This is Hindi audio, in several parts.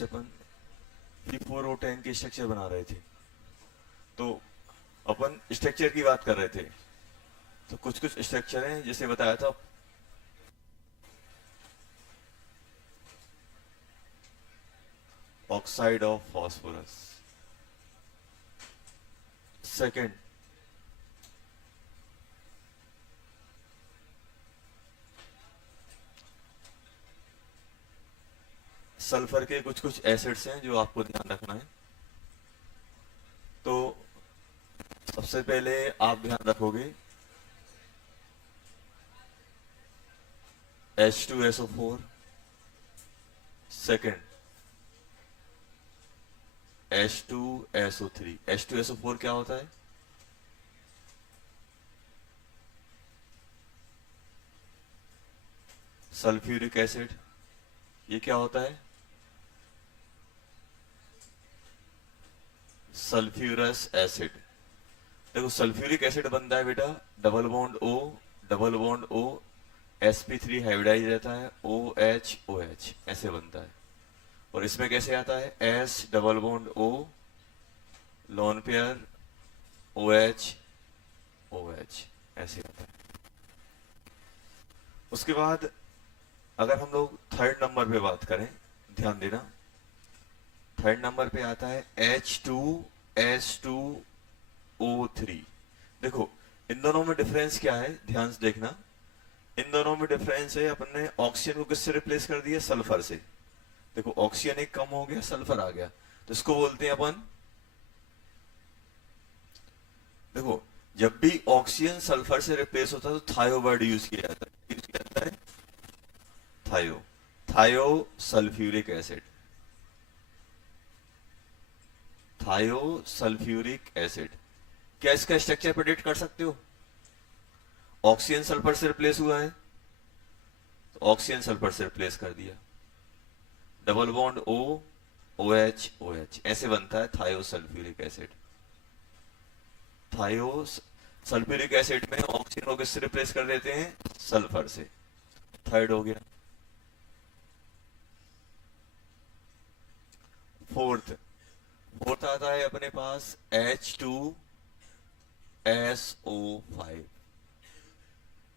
आज अपन P4O10 के स्ट्रक्चर बना रहे थे। तो अपन स्ट्रक्चर की बात कर रहे थे। तो कुछ कुछ स्ट्रक्चर हैं जैसे बताया था। Oxide of phosphorus, second sulphur के कुछ कुछ एसिड्स हैं जो आपको ध्यान रखना है। तो सबसे पहले आप ध्यान रखोगे H2SO4, सेकंड H2SO3। H2SO4 क्या होता है? Sulphuric acid. ये क्या होता है? Sulphurous acid. देखो सल्फ्यूरिक एसिड बनता है बेटा double bond O, double bond O, sp3 hybridise रहता है, OH ऐसे बनता है। और इसमें कैसे आता है? S double bond O, lone pair OH ऐसे आता है। उसके बाद अगर हम लोग थर्ड नंबर पे बात करें, ध्यान देना, थर्ड नंबर पे आता है H2S2O3। देखो इन दोनों में डिफरेंस क्या है, ध्यान से देखना। इन दोनों में डिफरेंस है, अपन ने ऑक्सीजन को किससे रिप्लेस कर दिया? सल्फर से। देखो ऑक्सीजन एक कम हो गया, सल्फर आ गया, तो इसको बोलते हैं अपन, देखो जब भी ऑक्सीजन सल्फर से रिप्लेस होता है तो थायो वर्ड यूज किया जाता है। यूज किया जाता है थायो, थायो सल्फ्यूरिक एसिड, थायो सल्फ्यूरिक एसिड। क्या इसका स्ट्रक्चर प्रेडिक्ट कर सकते हो? ऑक्सीजन सल्फर से रिप्लेस हुआ है तो ऑक्सीजन सल्फर से रिप्लेस कर दिया, डबल बॉन्ड O, OH ऐसे बनता है थायो सल्फ्यूरिक एसिड। थायो सल्फ्यूरिक एसिड में ऑक्सीजन को किससे रिप्लेस कर देते हैं? सल्फर से। थर्ड हो गया। फोर्थ, फोर्थ आता है अपने पास H2SO5।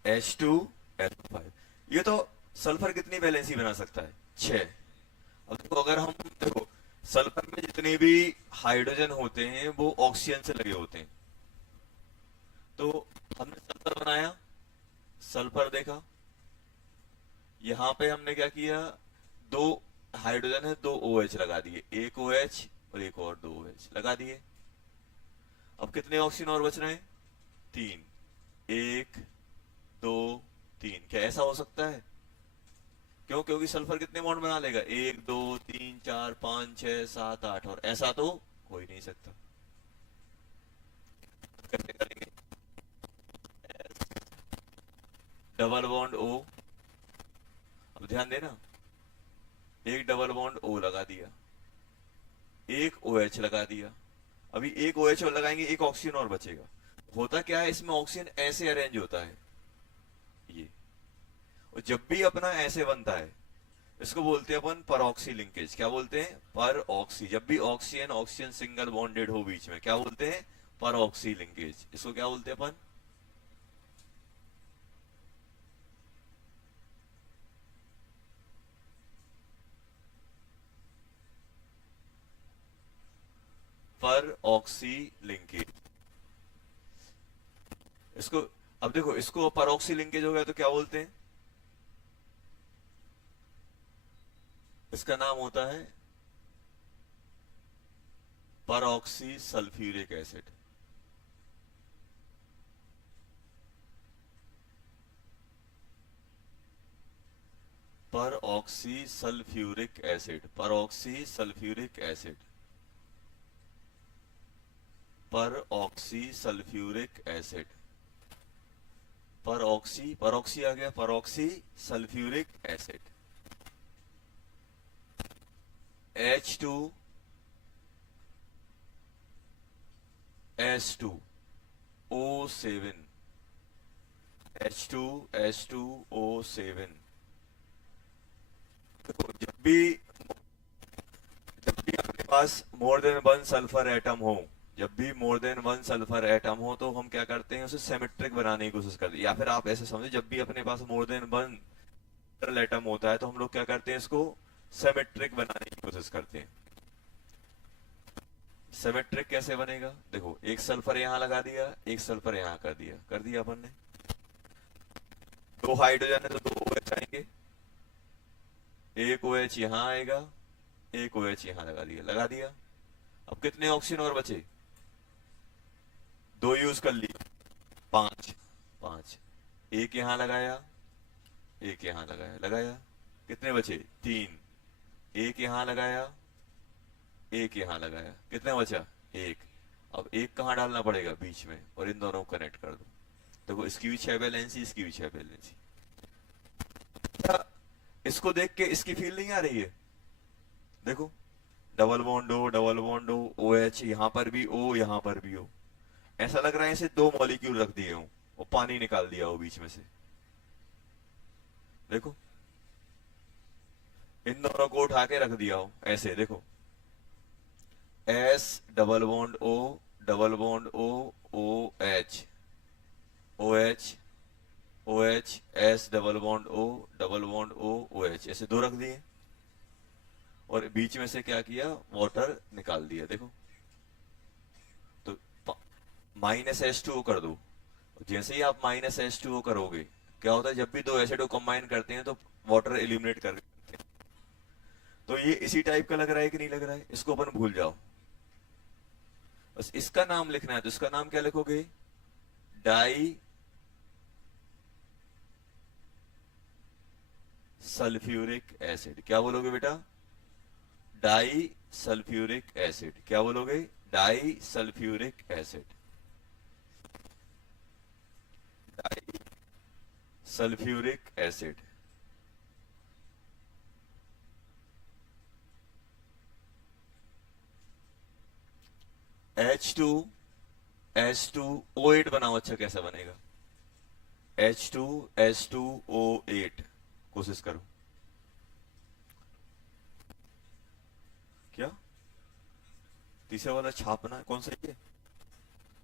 H2SO5 ये तो सल्फर कितनी वैलेंसी बना सकता है? 6। अब देखो अगर हम देखो सल्फर में जितने भी हाइड्रोजन होते हैं वो ऑक्सीजन से लगे होते हैं। तो हमने सल्फर बनाया, सल्फर देखा, यहां पे हमने क्या किया, दो हाइड्रोजन है, दो OH लगा दिए, एक OH और एक और दो OH लगा दिए। अब कितने ऑक्सीजन और बच रहे हैं? 3। 1 2 3। क्या ऐसा हो सकता है? क्यों? क्योंकि सल्फर कितने बॉन्ड बना लेगा? 1 2 3 4 5 6 7 8, और ऐसा तो हो ही नहीं सकता। कैसे करेंगे? डबल बॉन्ड O, अब ध्यान देना, एक डबल बॉन्ड O लगा दिया, एक OH लगा दिया, अभी एक OH और लगाएंगे, एक ऑक्सीजन और बचेगा। होता क्या है इसमें, ऑक्सीजन ऐसे अरेंज होता है ये, और जब भी अपना ऐसे बनता है इसको बोलते हैं अपन परऑक्सी लिंकेज। क्या बोलते हैं? परऑक्सी। जब भी ऑक्सीजन ऑक्सीजन सिंगल बॉन्डेड हो बीच में, क्या बोलते हैं? परऑक्सी लिंकेज। इसको क्या बोलते हैं अपन? परऑक्सी लिंकेज। इसको अब देखो, इसको परऑक्सी लिंकेज हो गया तो क्या बोलते हैं? इसका नाम होता है peroxy sulphuric acid. Peroxy sulphuric acid, peroxy sulphuric acid, peroxy sulphuric acid, peroxy, peroxy आ गया, peroxy sulphuric acid. H2S2O7, H2S2O7। देखो जब भी पास more than one sulphur atom हो, जब भी more than one sulphur atom हो तो हम क्या करते हैं, उसे सिमेट्रिक बनाने की कोशिश करते हैं। या फिर आप ऐसे समझो, जब भी अपने पास मोर देन वन एटम होता है तो हम लोग क्या करते हैं, इसको सिमेट्रिक बनाने की कोशिश करते हैं। सिमेट्रिक कैसे बनेगा, देखो एक सल्फर यहां लगा दिया, एक सल्फर यहां कर दिया अपन ने। दो हाइड्रोजन है तो दो OH आएंगे, एक OH यहां आएगा, एक OH यहां लगा दिया। अब कितने ऑक्सीजन और बचे, दो यूज कर लिए, पांच। पांच, एक यहां लगाया, एक यहां लगाया, कितने बचे, तीन। एक यहां लगाया, एक यहां लगाया, कितने बचा, एक। अब एक कहां डालना पड़ेगा, बीच में, और इन दोनों को कनेक्ट कर दो। देखो इसकी भी 6 वैलेंसी, इसकी भी 6 वैलेंसी। क्या इसको देख के इसकी फील नहीं आ रही है, देखो डबल बॉन्ड ओ, OH यहां पर भी O, यहां पर भी O। ऐसा लग रहा है इसे दो मॉलिक्यूल रख दिए हो और पानी निकाल दिया हो बीच में से। देखो इन दोनों को उठा के रख दिया हो ऐसे, देखो S double bond O, double bond O, OH, OH, OH, S double bond O, double bond O, OH, ऐसे दो रख दिए और बीच में से क्या किया, वाटर निकाल दिया। देखो तो -H2O कर दो। जैसे ही आप -H2O करोगे, क्या होता है, जब भी दो एसिड को कंबाइन करते हैं तो वाटर एलिमिनेट कर देते हैं। तो ये इसी टाइप का लग रहा है कि नहीं लग रहा है, इसको अपन भूल जाओ, बस इसका नाम लिखना है। तो इसका नाम क्या लिखोगे, डाई सल्फ्यूरिक एसिड। क्या बोलोगे बेटा, डाई सल्फ्यूरिक एसिड। क्या बोलोगे, di sulphuric acid, di sulphuric acid. H2 H2O8 बनाओ, अच्छा कैसा बनेगा, H2 H2O8, कोशिश करो। क्या तीसरा वाला छापना है, कौन सा ये,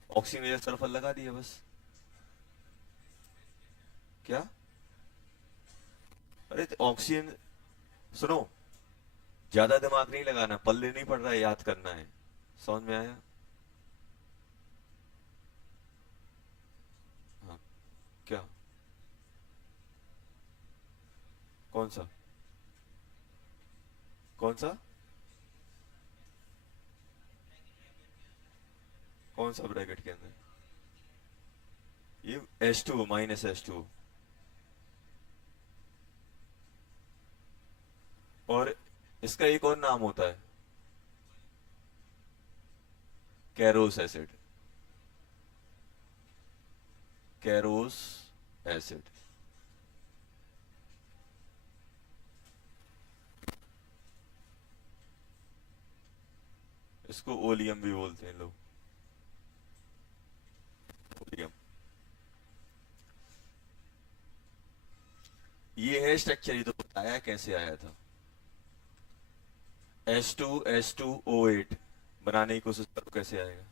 ऑक्सीजन या सल्फर लगा दिया बस। क्या, अरे ऑक्सीजन, सुनो, ज्यादा दिमाग नहीं लगाना, पल्ले नहीं पड़ रहा है, याद करना है। समझ में आया, हाँ। क्या, कौन सा, कौन सा, कौन सा ब्रैकेट के अंदर, ये H2 -H2। और इसका एक और नाम होता है, कैरोस एसिड, कैरोस एसिड। इसको ओलियम भी बोलते हैं लोग, ओलियम। ये है स्ट्रक्चर, ये तो बताया कैसे आया था। H2H2O8 बनाने की कोशिश करो, कैसे आएगा।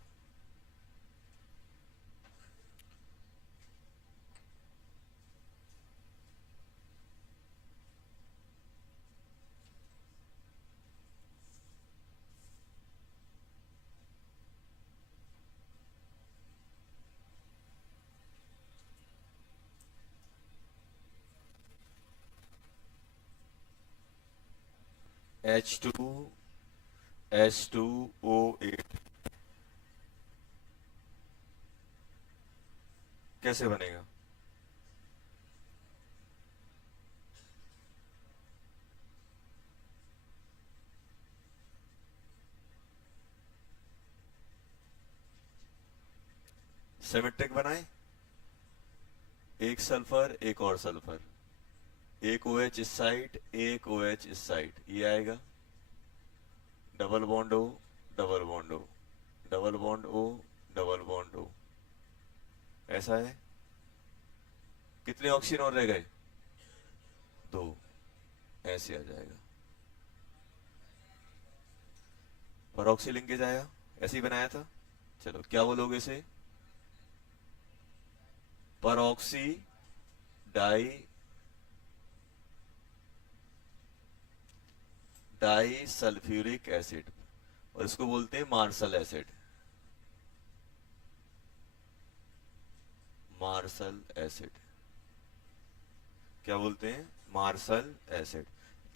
H2H2O8 कैसे बनेगा, सिमेट्रिक बनाए, एक सल्फर एक और सल्फर, एक OH इस साइड, एक OH इस साइड, ये आएगा। Double bond O, double bond O, double bond O, double bond O, ऐसा है। कितने ऑक्सीजन और रह गए, दो, ऐसे आ जाएगा। परऑक्सी लिंकेज आया, ऐसे ही बनाया था। चलो क्या बोलोगे इसे? Peroxy di di sulphuric acid, और इसको बोलते हैं मार्शल एसिड। मार्शल एसिड क्या बोलते हैं? Marshall acid.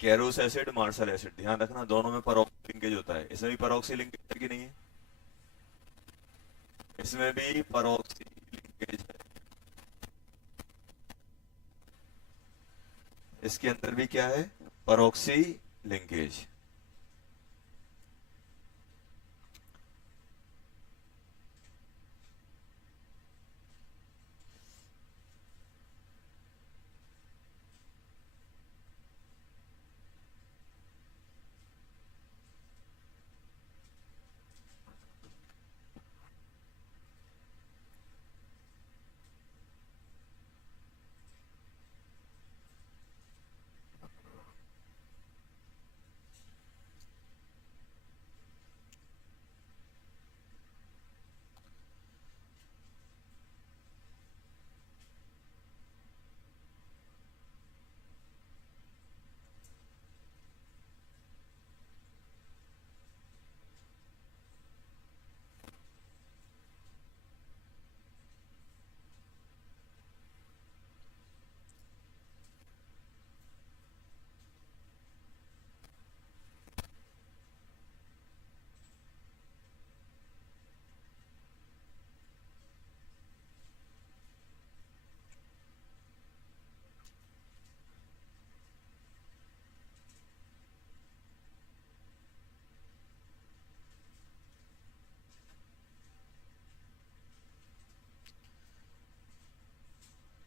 Caro's acid, Marshall acid, ध्यान रखना दोनों में परऑक्सी लिंकेज होता है। इसमें भी परऑक्सी लिंकेज है कि नहीं है? इसमें भी परऑक्सी लिंकेज है। इसके अंदर भी क्या है? परऑक्सी लिंकेज।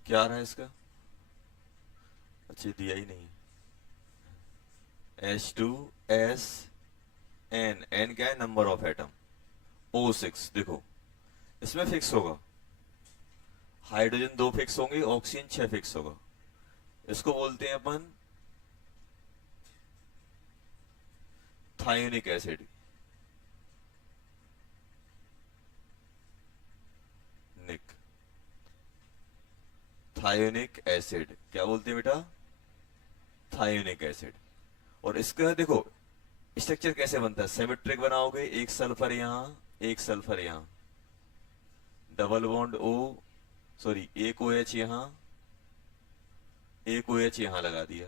क्या आ रहा है इसका? अच्छा दिया ही नहीं। H2S N क्या है? Number of atom. O6 देखो, इसमें फिक्स होगा, हाइड्रोजन 2 फिक्स होंगे, ऑक्सीजन 6 फिक्स होगा। इसको बोलते हैं अपन थायोनिक एसिड। निक थायोनिक एसिड क्या बोलते हैं बेटा? Thionic acid. और इसका देखो स्ट्रक्चर कैसे बनता है, सिमेट्रिक बनाओगे, एक सल्फर यहां, एक सल्फर यहां, डबल बॉन्ड ओ, सॉरी एक ओ एच यहां, एक ओ एच यहां लगा दिया।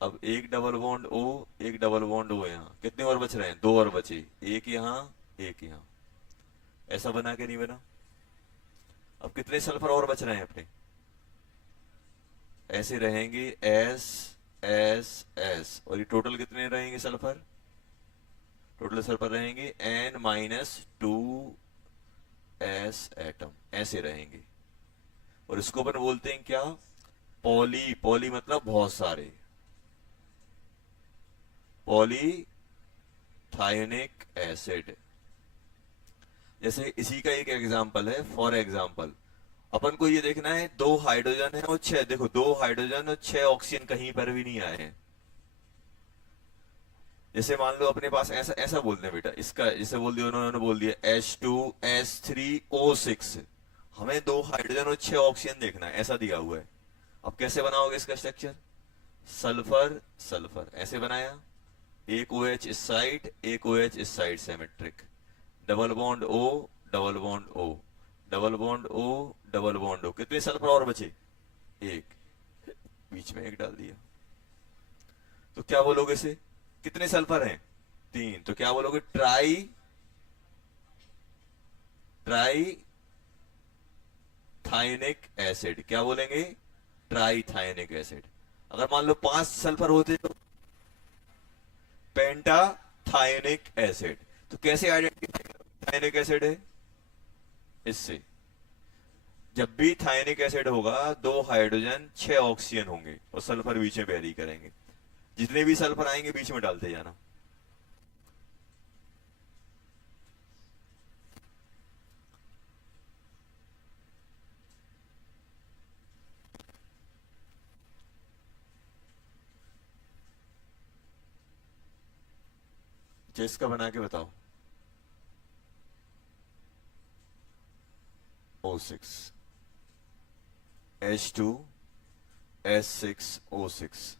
अब एक डबल बॉन्ड ओ, एक डबल बॉन्ड ओ यहां, कितने और बच रहे हैं? 2 और बचे, एक यहां, एक यहां। ऐसा बना के नहीं बना? अब कितने सल्फर और बच रहे हैं अपने? ऐसे रहेंगे एस एस एस, और ये टोटल कितने रहेंगे सल्फर? टोटल सल्फर रहेंगे N-2s एटम, ऐसे रहेंगे। और इसको अपन बोलते हैं क्या? पॉली। पॉली मतलब बहुत सारे, पॉली थायोनिक एसिड। जैसे इसी का एक एग्जांपल है, फॉर एग्जांपल अपन को ये देखना है, 2 हाइड्रोजन है और 6, देखो 2 हाइड्रोजन और 6 ऑक्सीजन कहीं पर भी नहीं आए हैं। जैसे मान लो अपने पास ऐसा ऐसा बोलते हैं बेटा, इसका जैसे बोल दिया उन्होंने, बोल दिया H2S3O6, हमें 2 हाइड्रोजन और 6 ऑक्सीजन देखना है, ऐसा दिया हुआ है। अब कैसे बनाओगे इसका स्ट्रक्चर? सल्फर सल्फर ऐसे बनाया, एक ओ एच इस साइड, एक ओ एच इस side, symmetric, double bond O, double bond O, double bond O, double bond O, कितने सल्फर और बचे? एक, बीच में एक डाल दिया। तो क्या बोलोगे इसे? कितने सल्फर हैं? 3, तो क्या बोलोगे? Try try thionic acid. क्या बोलेंगे? Try thionic acid. अगर मान लो 5 सल्फर होते तो पेंटा थायोनिक एसिड। तो कैसे आइडेंटिफाई थायोनिक एसिड है? इससे, जब भी थायोनिक एसिड होगा 2 हाइड्रोजन 6 ऑक्सीजन होंगे और सल्फर बीच में वेरी करेंगे। जितने भी सल्फर आएंगे बीच में डालते जाना। अच्छा इसका बना के बताओ। O6 H2 S6O6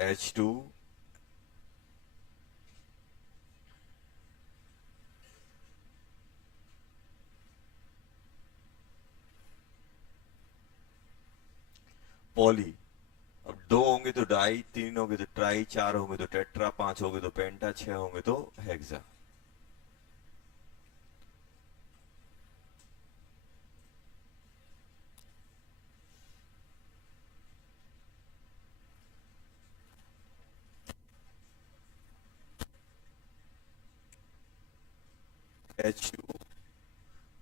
H2 poly. अब दो होंगे तो डाई, तीन होंगे तो ट्राई, चार होंगे तो टेट्रा, पांच होंगे तो पेंटा, छह होंगे तो हेक्सा।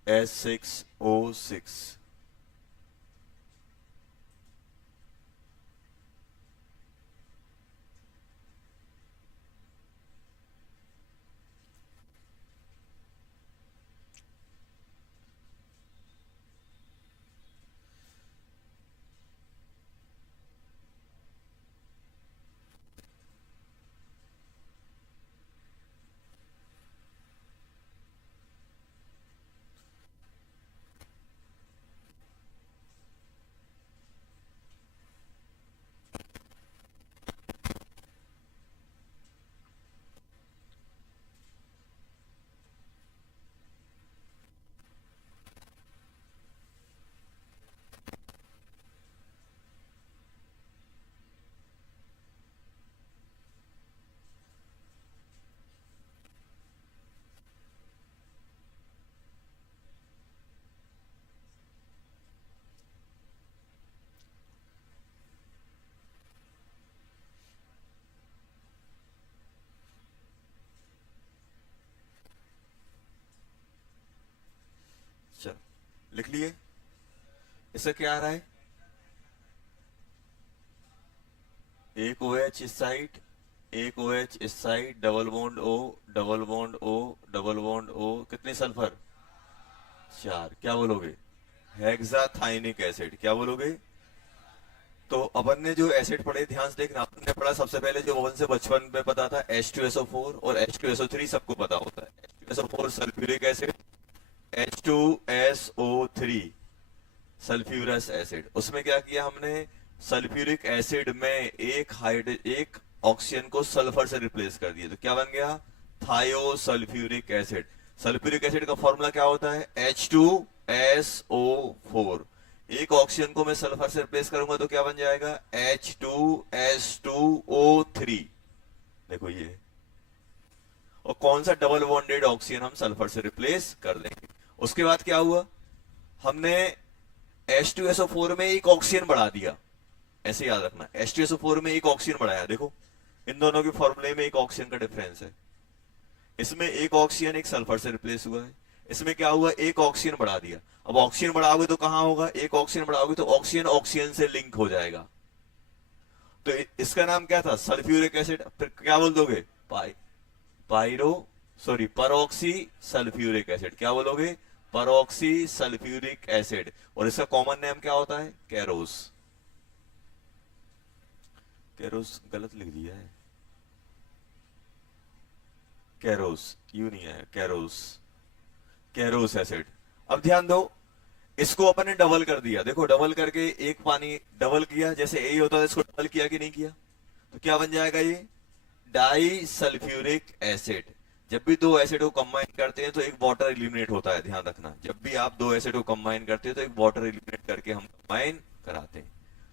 H2S6O6 चलो लिख लिए। इससे क्या आ रहा है? एक OH इस साइड, एक OH इस side, double bond O, double bond O, double bond O, कितने सल्फर? चार। क्या बोलोगे? हेक्साथाइनिक एसिड। क्या बोलोगे? तो अपन ने जो एसिड पढ़े ध्यान से देखना, अपन ने पढ़ा सबसे पहले जो वन से बचपन में पता था H2SO4 और H2SO3 सबको पता होता है। H2SO4 sulphuric acid, H2SO3 sulphurous acid. उसमें क्या किया हमने? सल्फ्यूरिक एसिड में एक ऑक्सीजन को सल्फर से रिप्लेस कर दिया, तो क्या बन गया? थायोसल्फ्यूरिक एसिड। सल्फ्यूरिक एसिड का फॉर्मूला क्या होता है? H2SO4। एक ऑक्सीजन को मैं सल्फर से रिप्लेस करूंगा तो क्या बन जाएगा? H2S2O3। देखो ये। और कौन सा डबल बॉन्डेड ऑक्सीजन हम सल्फर से रिप्लेस कर देंगे? उसके बाद क्या हुआ? हमने H2SO4 में एक ऑक्सीजन बढ़ा दिया। ऐसे याद रखना, H2SO4 में एक ऑक्सीजन बढ़ाया। देखो इन दोनों के फॉर्मूले में एक ऑक्सीजन का डिफरेंस है। इसमें एक ऑक्सीजन एक सल्फर से रिप्लेस हुआ है, इसमें क्या हुआ? एक ऑक्सीजन बढ़ा दिया। अब ऑक्सीजन बढ़ाओगे तो कहां होगा? एक ऑक्सीजन बढ़ाओगे तो ऑक्सीजन ऑक्सीजन से लिंक हो जाएगा। तो इसका नाम क्या था? Sulphuric acid. फिर क्या बोल दोगे? Pyro sorry परऑक्सी sulphuric acid. क्या बोलोगे? परऑक्सी सल्फ्यूरिक एसिड। और इसका कॉमन नेम क्या होता है? कैरोस। कैरोस गलत लिख दिया है, कैरोस यू नहीं है, कैरोस, कैरोस एसिड। अब ध्यान दो, इसको अपन ने डबल कर दिया। देखो डबल करके एक पानी डबल किया, जैसे यही होता है, इसको डबल किया कि नहीं किया? तो क्या बन जाएगा ये? Di sulphuric acid. जब भी दो एसिड को कंबाइन करते हैं तो एक वाटर एलिमिनेट होता है, ध्यान रखना। जब भी आप दो एसिड को कंबाइन करते हैं तो एक वाटर एलिमिनेट करके हम कंबाइन कराते हैं।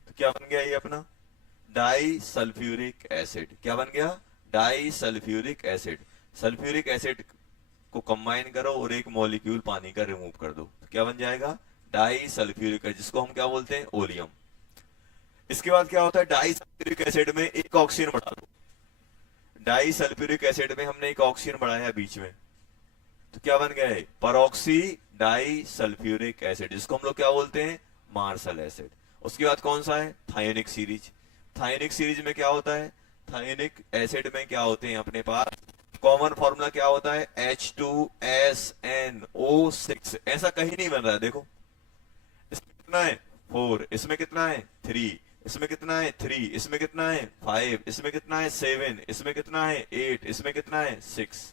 तो क्या बन गया ये अपना? Di sulphuric acid. क्या बन गया? Di sulphuric acid. Sulphuric acid को कंबाइन करो और एक मॉलिक्यूल पानी का रिमूव कर दो, तो क्या बन जाएगा? डाई सल्फ्यूरिक एसिड, जिसको हम क्या बोलते हैं? ओलियम। इसके बाद क्या होता है? डाई सल्फ्यूरिक एसिड में एक ऑक्सीजन बढ़ा दो। डाई सल्फ्यूरिक एसिड में हमने एक ऑक्सीजन बढ़ाया बीच में, तो क्या बन गया है? परऑक्सी डाई सल्फ्यूरिक एसिड, जिसको हम लोग क्या बोलते हैं? Marshall acid. उसके बाद कौन सा है? Thionic series. थायोनिक सीरीज में क्या होता है? थायोनिक एसिड में क्या होते हैं अपने पास? कॉमन फॉर्मूला क्या होता है? H2SNO6। ऐसा कहीं नहीं बन रहा है, देखो इसमें कितना है? 4, इसमें कितना है? 3, इसमें कितना है 3, इसमें कितना है 5, इसमें कितना है 7, इसमें कितना है 8, इसमें कितना है 6।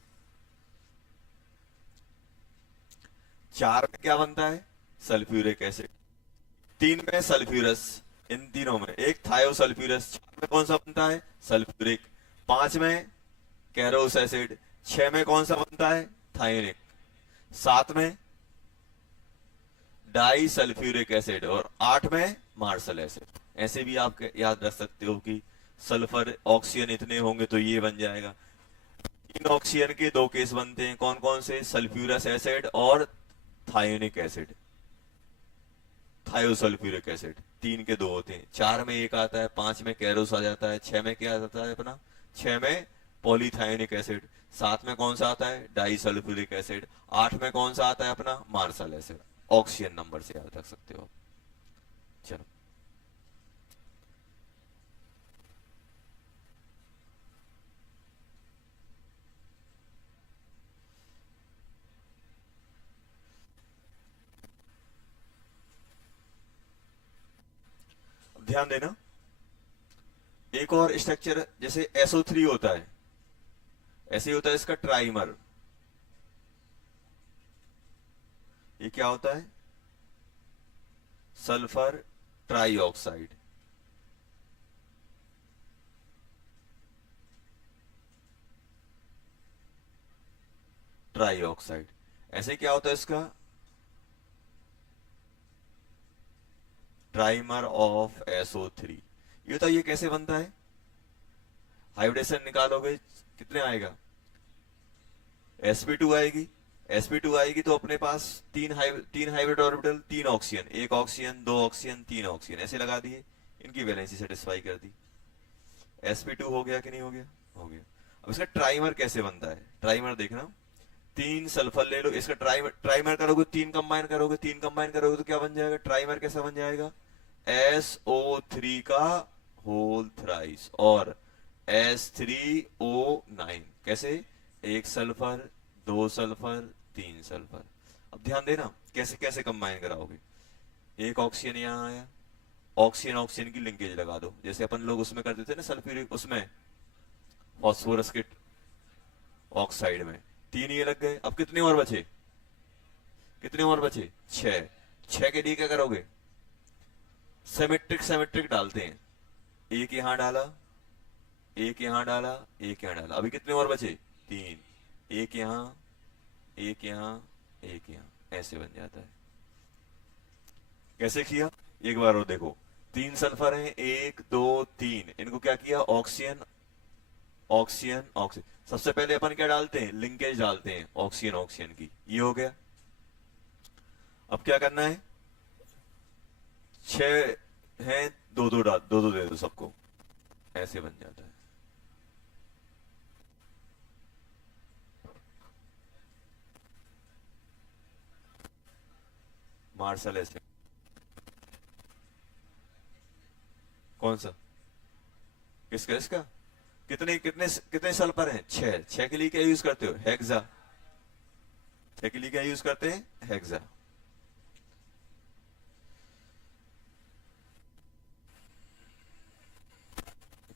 4 में क्या बनता है सल्फ्यूरिक एसिड, 3 में सल्फ्यूरस, इन तीनों में एक थायोसल्फ्यूरस, 4 में कौन सा बनता है सल्फ्यूरिक, 5 में कैरोस एसिड, 6 में कौन सा बनता है थायोनिक, 7 में डाई सल्फ्यूरिक एसिड और 8 में मार्शल एसिड। ऐसे भी आप याद रख सकते हो कि सल्फर ऑक्सीजन इतने होंगे तो ये बन जाएगा। इन ऑक्सीजन के 2 केस बनते हैं, कौन कौन से, सल्फ्यूरस एसिड और थायोनिक एसिड, थायोसल्फ्यूरिक एसिड। 3 के 2 होते हैं, 4 में एक आता है, 5 में कैरोस आ जाता है, 6 में क्या आता है अपना, 6 में पॉलीथायोनिक एसिड, 7 में कौन सा आता है डाई सल्फ्यूरिक एसिड, 8 में कौन सा आता है अपना मार्शल एसिड। ऑक्सीजन नंबर से याद रख सकते हो। चलो ध्यान देना, एक और स्ट्रक्चर जैसे SO3 होता है, ऐसे ही होता है इसका ट्राइमर। ये क्या होता है सल्फर ट्राइऑक्साइड। ट्राइऑक्साइड ऐसे क्या होता है इसका ट्राइमर ऑफ SO3। ये तो ये कैसे बनता है, हाइब्रिडेशन निकालोगे कितने आएगा sp2 आएगी, sp2 आएगी तो अपने पास तीन hybrid orbital, 3 oxygen, 1 oxygen 2 oxygen 3 oxygen ऐसे लगा दिए, इनकी वैलेंसी सेटिस्फाई कर दी। sp2 हो गया कि नहीं हो गया, हो गया। अब इसका ट्राइमर कैसे बनता है, ट्राइमर देखना, 3 सल्फर ले लो, इसका ट्राइमर ट्राइमर करोगे, 3 कंबाइन करोगे, 3 कंबाइन करोगे तो क्या बन जाएगा, ट्राइमर कैसा बन जाएगा SO3 का होल थ्राइस और H3O9। कैसे, 1 सल्फर 2 सल्फर 3 सल्फर। अब ध्यान देना कैसे कैसे कंबाइन कराओगे, 1 ऑक्सीजन यहां आया, ऑक्सीजन ऑक्सीजन की लिंकेज लगा दो, जैसे अपन लोग उसमें करते थे ना सल्फ्यूरिक, उसमें फॉस्फोरस के ऑक्साइड में 3 ये लग गए। अब कितने और बचे, कितने और बचे 6। 6 के लिए क्या करोगे, सिमेट्रिक सिमेट्रिक डालते हैं, एक यहां डाला, एक यहां डाला, एक यहां डाला, अभी कितने और बचे 3, एक यहां, एक यहां, एक यहां, ऐसे बन जाता है। कैसे किया एक बार और देखो, 3 सल्फर हैं 1 2 3, इनको क्या किया ऑक्सीजन ऑक्सीजन ऑक्सीजन, सबसे पहले अपन क्या डालते हैं लिंकेज डालते हैं ऑक्सीजन ऑक्सीजन की, ये हो गया। अब क्या करना है, 6 हैं, दो दो डाल, दो दो दे दो सबको, ऐसे बन जाता है। मार्शल एसिड कौन सा, किसका इसका, कितने कितने कितने सल्फर हैं 6। 6 के लिए क्या यूज करते हो हेक्सा, 6 के लिए क्या यूज करते हैं हेक्सा।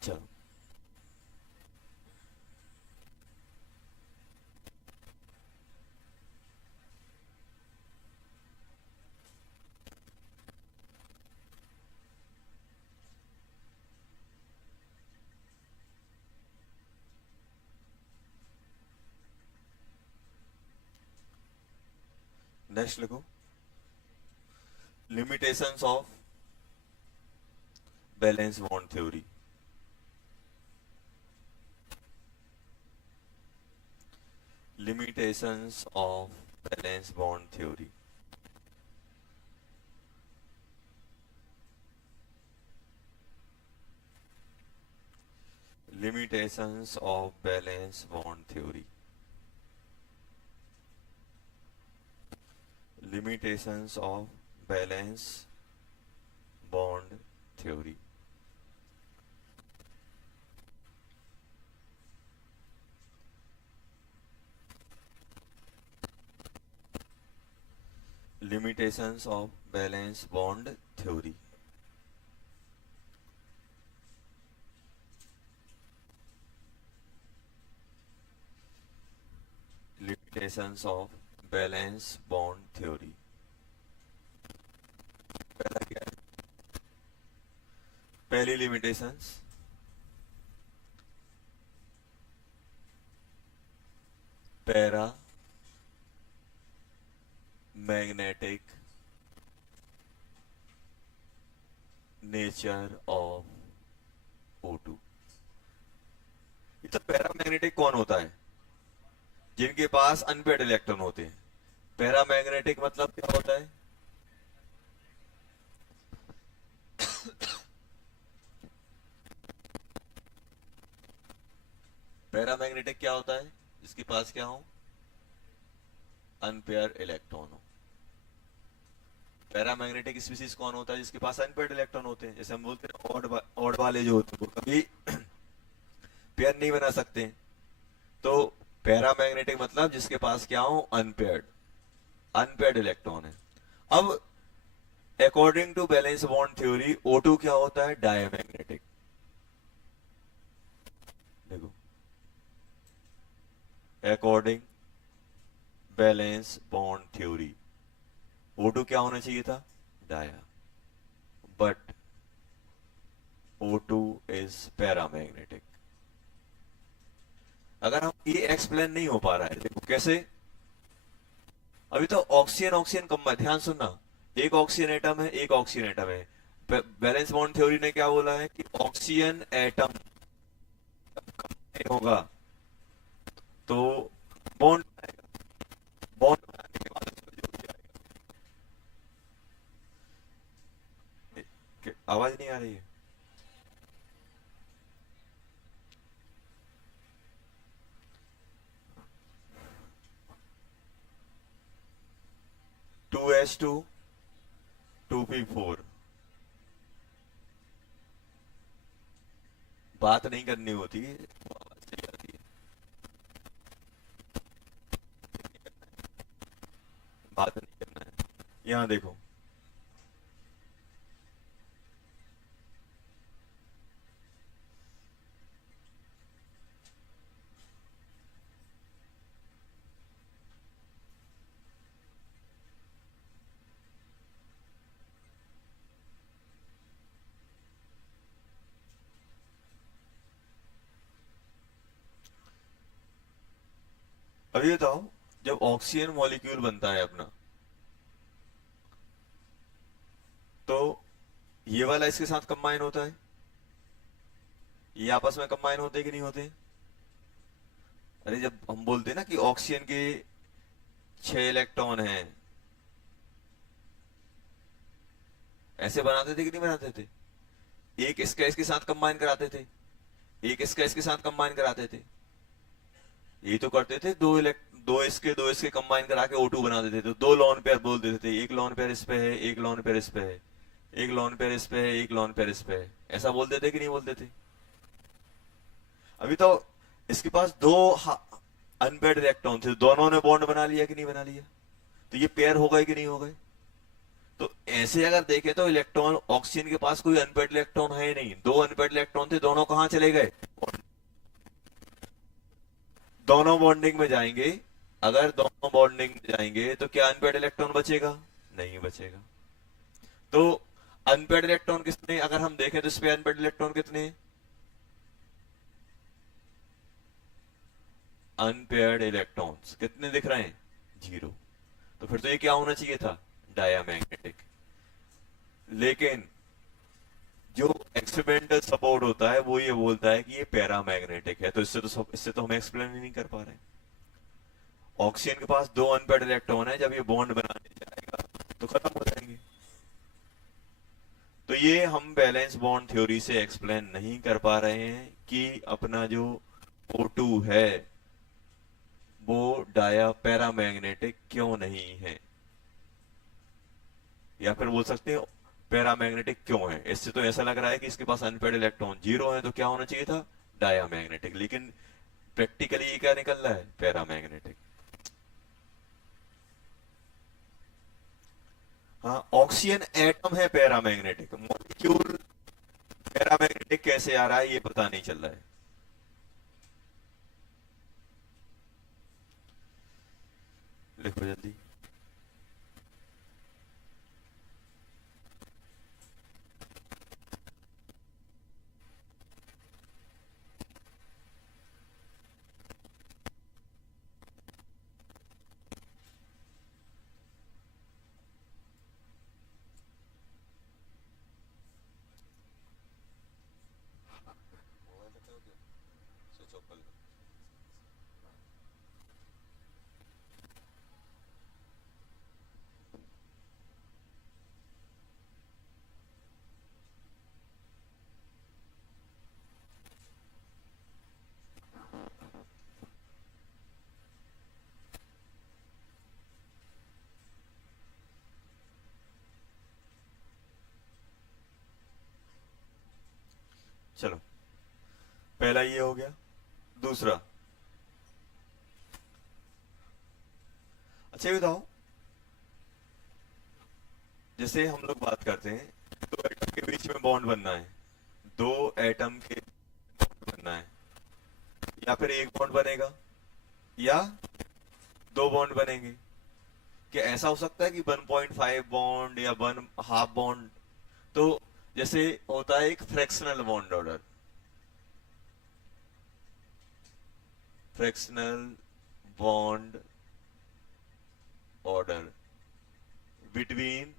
चलो नेक्स्ट लिखो, limitations of balance bond theory. limitations of valence bond theory। limitations of valence bond theory। limitations of valence bond theory। limitations of valence bond theory। Limitations of balance bond theory. पहला क्या है? पहली limitations, para magnetic nature of O2। ये तो पैरामैग्नेटिक कौन होता है? जिनके पास अनपेड इलेक्ट्रॉन होते हैं। पैरामैग्नेटिक मतलब क्या होता है? पैरामैग्नेटिक क्या होता है? जिसके पास क्या हो? अनपेयर इलेक्ट्रॉन हो। पैरामैग्नेटिक स्पीसीज कौन होता है? जिसके पास अनपेयर्ड इलेक्ट्रॉन होते हैं। जैसे हम बोलते हैं ऑड वाले जो होते हैं वो कभी पेयर नहीं बना सकते। तो पैरामैग्नेटिक मतलब जिसके पास क्या हो? अनपेयर्ड इलेक्ट्रॉन है। अब according to valence bond theory O2 क्या होता है? डायमैग्नेटिक। देखो, according balance bond theory O2 क्या होना चाहिए था? Dia. But O2 is paramagnetic. अगर हम ये एक्सप्लेन नहीं हो पा रहा है, देखो कैसे। अभी तो ऑक्सीजन ऑक्सीजन कम, ध्यान सुनना। एक ऑक्सीजन एटम है, एक ऑक्सीजन एटम है। बैलेंस बॉन्ड थ्योरी ने क्या बोला है कि ऑक्सीजन एटम होगा तो बॉन्ड बॉन्ड बनाने के बाद उसमें जो भी आएगा। आवाज नहीं आ रही है? H2 2P4। बात नहीं करनी होती, आवाज चली जाती है। बात नहीं करना है। यहां देखो, अभी बताओ, जब ऑक्सीजन मॉलिक्यूल बनता है अपना, तो ये वाला इसके साथ कंबाइन होता है। ये आपस में कंबाइन होते कि नहीं होते? अरे जब हम बोलते हैं ना कि ऑक्सीजन के 6 इलेक्ट्रॉन हैं, ऐसे बनाते थे कि नहीं बनाते थे? एक इसका इसके साथ कंबाइन कराते थे, एक इसका इसके साथ कंबाइन कराते थे। ये तो करते थे, दो इसके कंबाइन करा के O2 बना देते थे। तो दो लॉन पेयर बोल देते थे, एक लॉन पेयर इस पे है, एक लॉन पेयर इस पे है, एक लॉन पेयर इस पे है, एक लॉन पेयर इस पे है। ऐसा बोलते थे कि नहीं बोलते थे? अभी तो इसके पास दो अनपेयर्ड इलेक्ट्रॉन थे, दोनों ने बॉन्ड बना लिया कि नहीं बना लिया? तो ये पेयर हो गए कि नहीं हो गए? तो ऐसे अगर देखें तो इलेक्ट्रॉन, ऑक्सीजन के पास कोई अनपेयर्ड इलेक्ट्रॉन है नहीं। दो अनपेयर्ड इलेक्ट्रॉन थे, दोनों कहां चले गए? दोनों बॉन्डिंग में जाएंगे। अगर दोनों बॉन्डिंग में जाएंगे तो क्या अनपेयर्ड इलेक्ट्रॉन बचेगा? नहीं बचेगा। तो अनपेयर्ड इलेक्ट्रॉन कितने, अगर हम देखें तो इस पे अनपेयर्ड इलेक्ट्रॉन कितने हैं? अनपेयर्ड इलेक्ट्रॉन्स कितने दिख रहे हैं? 0। तो फिर तो ये क्या होना चाहिए था? डायामैग्नेटिक। लेकिन जो एक्सपेरिमेंटल सपोर्ट होता है वो ये बोलता है कि ये पैरामैग्नेटिक है। तो इससे तो हम एक्सप्लेन ही नहीं कर पा रहे। ऑक्सीजन के पास दो अनपेयर्ड इलेक्ट्रॉन है, जब ये बॉन्ड बनाने जाएगा तो खत्म हो जाएंगे। तो ये हम बैलेंस बॉन्ड थ्योरी से एक्सप्लेन नहीं कर पा रहे हैं कि अपना जो O2 है वो डाया पैरामैग्नेटिक क्यों नहीं है, या फिर बोल सकते हैं पैरामैग्नेटिक क्यों है। इससे तो ऐसा लग रहा है कि इसके पास अनपेयर्ड इलेक्ट्रॉन 0 है, तो क्या होना चाहिए था? डायामैग्नेटिक। लेकिन प्रैक्टिकली ये क्या निकल रहा है? पैरामैग्नेटिक। हाँ, ऑक्सीजन एटम है पैरामैग्नेटिक, मॉलिक्यूल पैरामैग्नेटिक कैसे आ रहा है ये पता नहीं चल रहा है। लिखो जल्दी। चलो, पहला ये हो गया। दूसरा, अच्छा ये बताओ, जैसे हम लोग बात करते हैं दो एटम के बीच में बॉन्ड बनना है, दो एटम के बनना है, या फिर एक बॉन्ड बनेगा या दो बॉन्ड बनेंगे। क्या ऐसा हो सकता है कि 1.5 बॉन्ड या वन हाफ बॉन्ड? तो जैसे होता है एक fractional bond order, fractional bond order between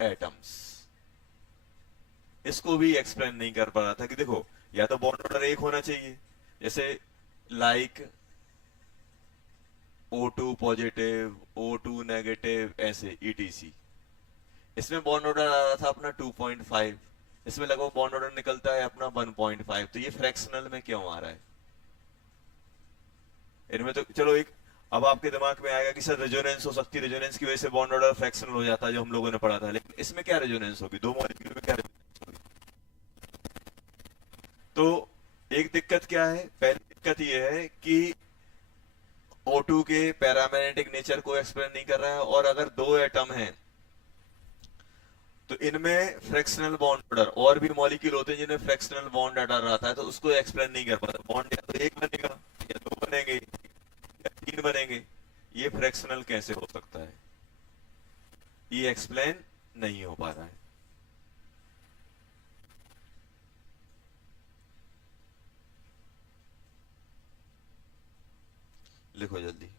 atoms, इसको भी एक्सप्लेन नहीं कर पा रहा था कि देखो, या तो बॉन्ड ऑर्डर एक होना चाहिए, जैसे like O2 positive, O2 negative, ऐसे ETC। इसमें बॉन्ड ऑर्डर आ रहा था अपना 2.5, इसमें लगभग बॉन्ड ऑर्डर निकलता है अपना 1.5, तो ये फ्रैक्शनल में क्यों आ रहा है? इनमें तो चलो एक, अब आपके दिमाग में आएगा कि सर रेजोनेंस हो सकती है, रेजोनेंस की वजह से बॉन्ड ऑर्डर फ्रैक्शनल हो जाता है, जो हम लोगों ने पढ़ा था, लेकिन इसमें क्या रेजोनेंस होगी, दो मॉलिक्यूल में क्या रेजोनेंस होगी? तो एक दिक्कत क्या है, पहली दिक्कत ये है कि O2 के पैरामैग्नेटिक नेचर को एक्सप्लेन नहीं कर रहा है, और अगर दो एटम हैं तो इनमें फ्रैक्शनल बॉन्ड ऑर्डर, और भी मॉलिक्यूल होते हैं जिनमें फ्रैक्शनल बॉन्ड ऑर्डर आता है, तो उसको एक्सप्लेन नहीं कर पाता। बॉन्ड या तो एक बनेगा, या दो बनेंगे, या तीन बनेंगे, ये फ्रैक्शनल कैसे हो सकता है? ये एक्सप्लेन नहीं हो पा रहा है। लिखो जल्दी।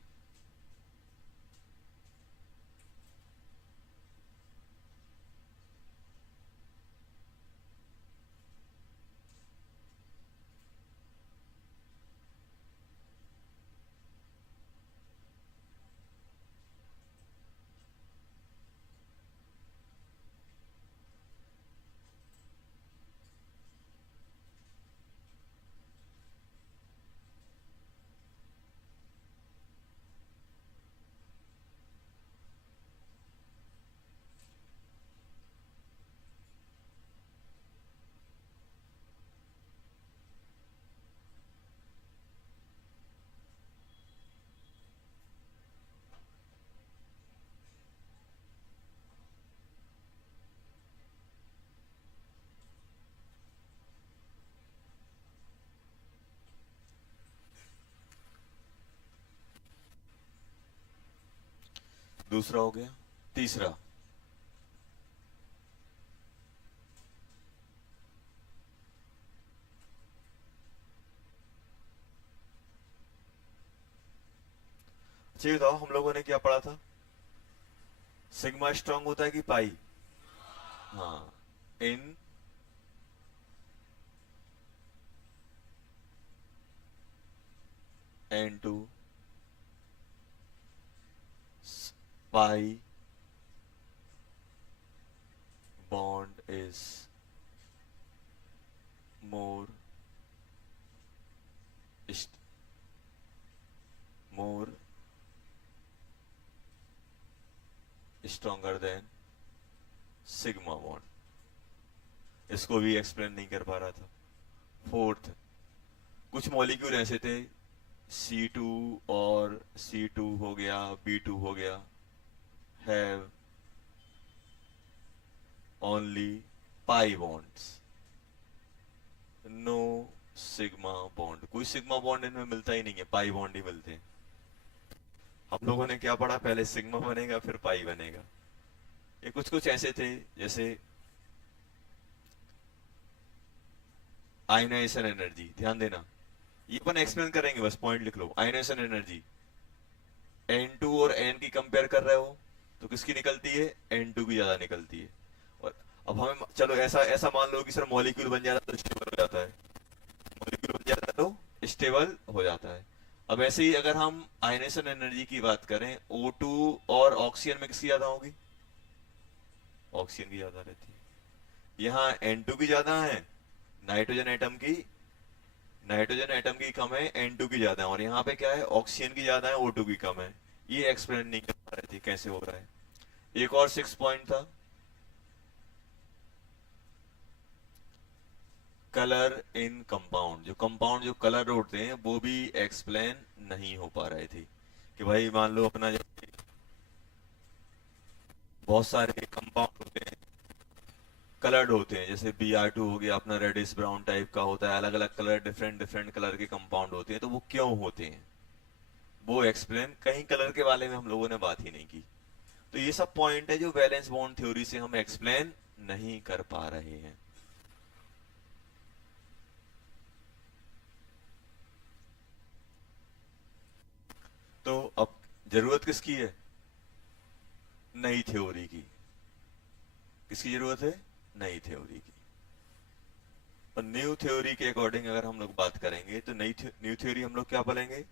दूसरा हो गया। तीसरा, अच्छा ये बताओ, हम लोगों ने क्या पढ़ा था, सिग्मा स्ट्रांग होता है कि पाई? हाँ, इन N2 pi bond is more st- more stronger than sigma bond। इसको भी एक्सप्लेन नहीं कर पा रहा था। फोर्थ, कुछ मॉलिक्यूल ऐसे थे, C2 और C2 हो गया, B2 हो गया, have only pi bonds, no sigma bond. कोई सिग्मा बॉन्ड इनमें मिलता ही नहीं है, पाई बॉन्ड ही मिलते हैं। हम लोगों ने क्या पढ़ा, पहले सिग्मा बनेगा फिर पाई बनेगा। ये कुछ कुछ ऐसे थे, जैसे आयनाइजेशन एनर्जी, ध्यान देना, ये अपन एक्सप्लेन करेंगे, बस पॉइंट लिख लो। आयनाइजेशन एनर्जी, N2 और N की कंपेयर कर रहे हो तो किसकी निकलती है, N2 की ज्यादा निकलती है। और अब हमें चलो ऐसा ऐसा मान लो कि सर मॉलिक्यूल बन जाता तो स्टेबल हो जाता है, मॉलिक्यूल बन जाता तो स्टेबल हो जाता है। अब ऐसे ही अगर हम आयनेशन एनर्जी की बात करें, O2 और ऑक्सीजन में किसकी ज्यादा होगी, ऑक्सीजन की ज्यादा रहती है। यहाँ N2 की ज्यादा है, नाइट्रोजन एटम की, नाइट्रोजन एटम की कम है, N2 की ज्यादा है, और यहाँ पे क्या है, ऑक्सीजन की ज्यादा है, O2 की कम है। ये एक्सप्लेन नहीं कर पा रहे थे कैसे हो रहा है। एक और 6 पॉइंट था, कलर इन कंपाउंड, जो कंपाउंड जो कलर होते हैं वो भी एक्सप्लेन नहीं हो पा रहे थे। कि भाई मान लो अपना जैसे बहुत सारे कंपाउंड होते हैं, कलर्ड होते हैं, जैसे Br2 हो गया अपना, रेडिश ब्राउन टाइप का होता है, अलग अलग कलर, डिफरेंट डिफरेंट कलर के कंपाउंड होते हैं, तो वो क्यों होते हैं, वो एक्सप्लेन, कहीं कलर के बारे में हम लोगों ने बात ही नहीं की। तो ये सब पॉइंट है जो वैलेंस बॉन्ड थ्योरी से हम एक्सप्लेन नहीं कर पा रहे हैं। तो अब जरूरत किसकी है, नई थ्योरी की। किसकी जरूरत है, नई थ्योरी की। और न्यू थ्योरी के अकॉर्डिंग अगर हम लोग बात करेंगे तो न्यू थ्योरी हम लोग क्या बोलेंगे,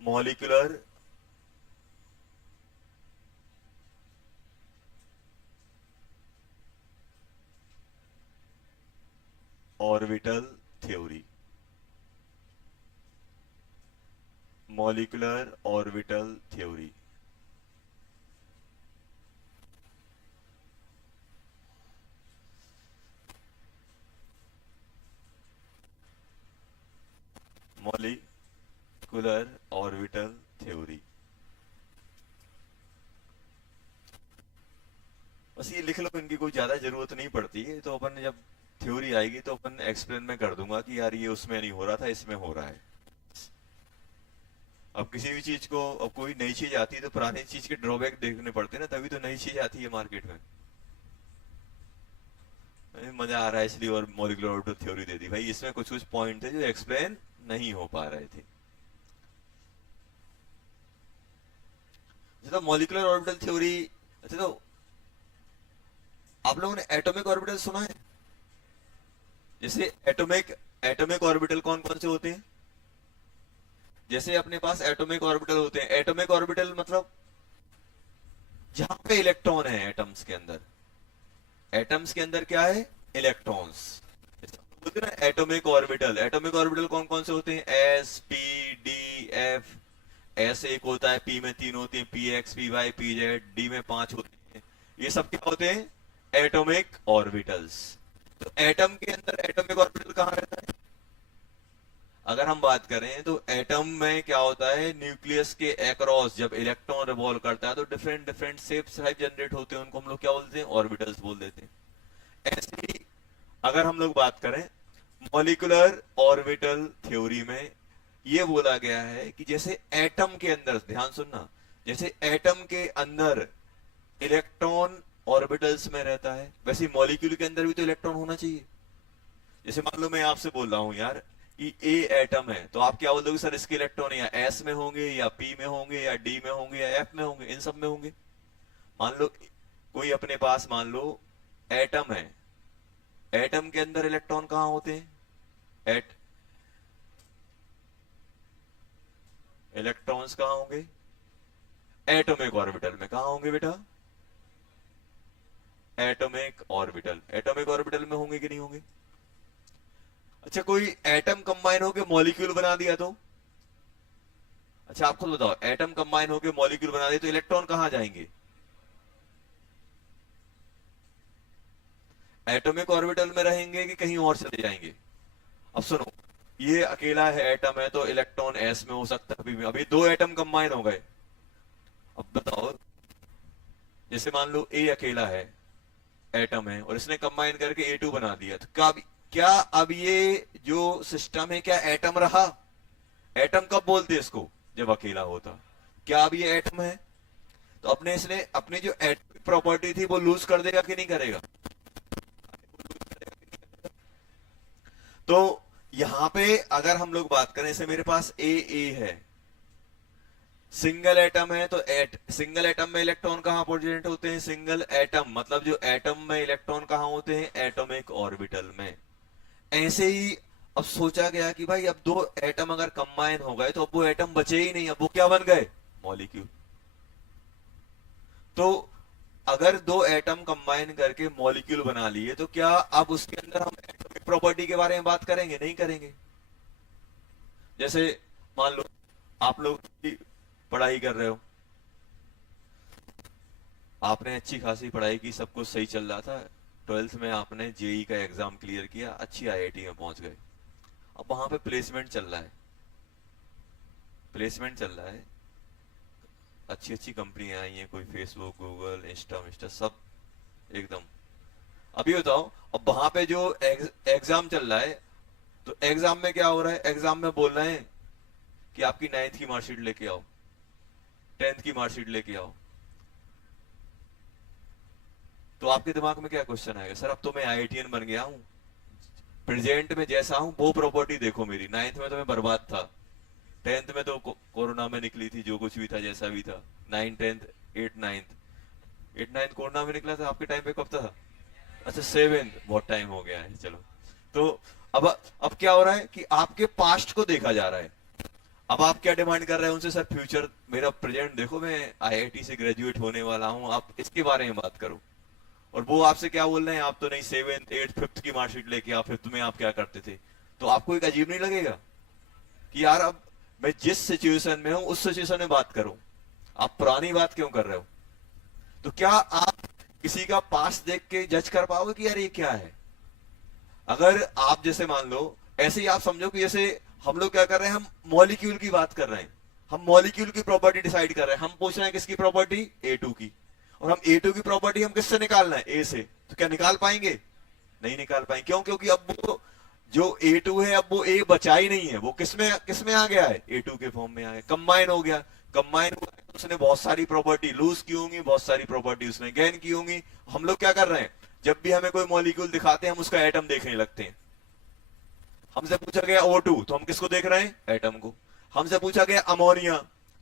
molecular orbital theory, molecular orbital theory. Molecular orbital theory, बस ये लिख लो, इनकी कोई ज्यादा जरूरत नहीं पड़ती है। तो अपन जब थ्योरी आएगी तो अपन एक्सप्लेन में कर दूंगा कि यार ये उसमें नहीं हो रहा था, इसमें हो रहा है। अब किसी भी चीज को, अब कोई नई चीज आती है तो पुरानी चीज के ड्रॉबैक देखने पड़ते हैं ना, तभी तो नई चीज आती है मार्केट में। मजा आ रहा है इसलिए और मॉलिक्यूलर ऑर्बिटल थ्योरी दे दी भाई, इसमें कुछ कुछ पॉइंट थे जो एक्सप्लेन नहीं हो पा रहे थे। तो मॉलिक्यूलर ऑर्बिटल थ्योरी, अच्छा तो आप लोगों ने एटॉमिक ऑर्बिटल सुना है, जैसे एटॉमिक, एटॉमिक ऑर्बिटल कौन कौन से होते हैं, जैसे अपने पास एटॉमिक ऑर्बिटल होते हैं, एटॉमिक ऑर्बिटल मतलब जहां पे इलेक्ट्रॉन है एटम्स के अंदर, एटम्स के अंदर क्या है, इलेक्ट्रॉन्स, बोलते हैं ना एटॉमिक ऑर्बिटल। एटॉमिक ऑर्बिटल कौन कौन से होते हैं, S, P, D, F. S एक होता है, पी में 3 होते हैं, P X, P Y, P Z, D में 5 होते हैं। ये सब क्या होते हैं, एटॉमिक ऑर्बिटल्स। तो एटम के अंदर एटॉमिक ऑर्बिटल कहां रहता है, अगर हम बात करें तो एटम में क्या होता है, न्यूक्लियस के अक्रॉस जब इलेक्ट्रॉन रिवॉल्व करता है तो different different shapes type generate होते हैं, उनको हम लोग क्या बोलते हैं, ऑर्बिटल्स बोल देते हैं। ऐसे ही अगर हम लोग बात करें मॉलिक्यूलर ऑर्बिटल थ्योरी में, ये बोला गया है कि जैसे एटम के अंदर, ध्यान सुनना, जैसे एटम के अंदर इलेक्ट्रॉन ऑर्बिटल्स में रहता है, वैसे मॉलिक्यूल के अंदर भी तो इलेक्ट्रॉन होना चाहिए। जैसे मान लो मैं आपसे बोल रहा हूं यार कि ए एटम है, तो आप क्या बोल दोगे, सर इसके इलेक्ट्रॉन या एस में होंगे या पी में होंगे या डी में होंगे या एफ में होंगे, इन सब में होंगे। मान लो कोई अपने पास, मान लो एटम है, एटम के अंदर इलेक्ट्रॉन कहां होते हैं, एट इलेक्ट्रॉन्स कहां होंगे, एटॉमिक ऑर्बिटल में। कहां होंगे बेटा, एटॉमिक ऑर्बिटल, एटॉमिक ऑर्बिटल में होंगे कि नहीं होंगे। अच्छा कोई एटम कंबाइन होकर मॉलिक्यूल बना दिया तो, अच्छा आप खुद बताओ, एटम कंबाइन होकर मॉलिक्यूल बना दिया तो इलेक्ट्रॉन कहां जाएंगे, एटॉमिक ऑर्बिटल में रहेंगे कि कहीं और चले जाएंगे। अब सुनो, ये अकेला है एटम है तो इलेक्ट्रॉन एस में हो सकता है, अभी दो एटम कंबाइन हो गए। अब बताओ, जैसे मान लो ए अकेला है, एटम है, और इसने कंबाइन करके A2 बना दिया, तो क्या अब ये जो सिस्टम है क्या एटम रहा, एटम कब बोलते इसको, जब अकेला होता। क्या अब ये एटम है? तो अपने इसने अपनी जो एटॉमिक प्रॉपर्टी थी वो लूज कर देगा कि नहीं करेगा? तो यहां पे अगर हम लोग बात करें, जैसे मेरे पास ए है, सिंगल एटम है, तो सिंगल एटम में इलेक्ट्रॉन कहां प्रेजेंट होते हैं? सिंगल एटम मतलब जो एटम में इलेक्ट्रॉन कहां होते हैं? एटॉमिक ऑर्बिटल में। ऐसे ही अब सोचा गया कि भाई अब दो एटम अगर कंबाइन हो गए तो अब वो एटम बचे ही नहीं, अब वो क्या बन गए? मॉलिक्यूल। तो अगर दो एटम कंबाइन करके मॉलिक्यूल बना लिए तो क्या अब उसके अंदर हम एटॉमिक प्रॉपर्टी के बारे में बात करेंगे? नहीं करेंगे। जैसे मान लो आप लोग की पढ़ाई कर रहे हो, आपने अच्छी खासी पढ़ाई की, सब कुछ सही चल रहा था, 12th में आपने जेई का एग्जाम क्लियर किया, अच्छी आईआईटी में पहुंच गए। अब वहां पे प्लेसमेंट चल रहा है, प्लेसमेंट चल रहा है, अच्छी अच्छी कंपनियां आई हैं, कोई फेसबुक, गूगल, इंस्टा सब एकदम। अभी बताओ, अब वहां पे जो एग्जाम चल रहा है, तो एग्जाम में क्या हो रहा है? एग्जाम में बोल रहे हैं कि आपकी 9th की मार्कशीट लेके आओ, 10th की मार्कशीट लेके आओ। तो आपके दिमाग में क्या क्वेश्चन आएगा? सर अब तो मैं आईआईटीएन बन गया हूं, प्रेजेंट में जैसा हूं वो प्रॉपर्टी देखो मेरी, 9th में तो मैं बर्बाद था, 10th में तो कोरोना में निकली थी, जो कुछ भी था जैसा भी था, 9 10th 8 9th 8 9th कोरोना में निकला था। आपके टाइम पे कब था? अच्छा 7th, बहुत टाइम हो गया है, चलो। तो अब क्या हो रहा है कि आपके पास्ट को देखा जा रहा है। अब आप क्या डिमांड कर रहे हैं उनसे? सर फ्यूचर मेरा प्रेजेंट देखो, मैं आईआईटी से ग्रेजुएट होने वाला हूं, आप इसके बारे में बात करो। और वो आपसे क्या बोल रहे हैं? आप तो नहीं 7th 8th 5th की मार्कशीट लेके आप 5th में आप क्या करते थे? तो आपको एक अजीब नहीं लगेगा कि यार अब मैं जिस सिचुएशन में हूं उस सिचुएशन में बात करूं, आप पुरानी बात क्यों कर रहे हो? तो क्या आप किसी का पास्ट देख के जज कर पाओगे कि यार ये क्या है? अगर आप जैसे मान लो, ऐसे ही आप समझो कि जैसे हम लोग क्या कर रहे हैं, हम मॉलिक्यूल की बात कर रहे हैं, हम मॉलिक्यूल की प्रॉपर्टी डिसाइड कर रहे हैं, हम पूछ रहे हैं किसकी प्रॉपर्टी? A2 की। और हम A2 की प्रॉपर्टी हम किससे निकालना है? A से। तो क्या निकाल पाएंगे? नहीं निकाल पाएंगे। क्यों? क्योंकि अब वो जो A2 है, अब वो A बचा ही नहीं है, वो किसमें आ गया है? A2 के फॉर्म में आ गया, कंबाइन हो गया। कंबाइन हुआ है तो उसने बहुत सारी प्रॉपर्टी लूज की होंगी, बहुत सारी प्रॉपर्टी उसने गेन की होंगी। हम लोग क्या कर रहे हैं, जब भी हमें कोई मॉलिक्यूल दिखाते हैं हम उसका एटम देखने लगते हैं। हमसे पूछा गया O2 तो हम किसको देख रहे हैं? एटम को। हमसे पूछा गया अमोनिया,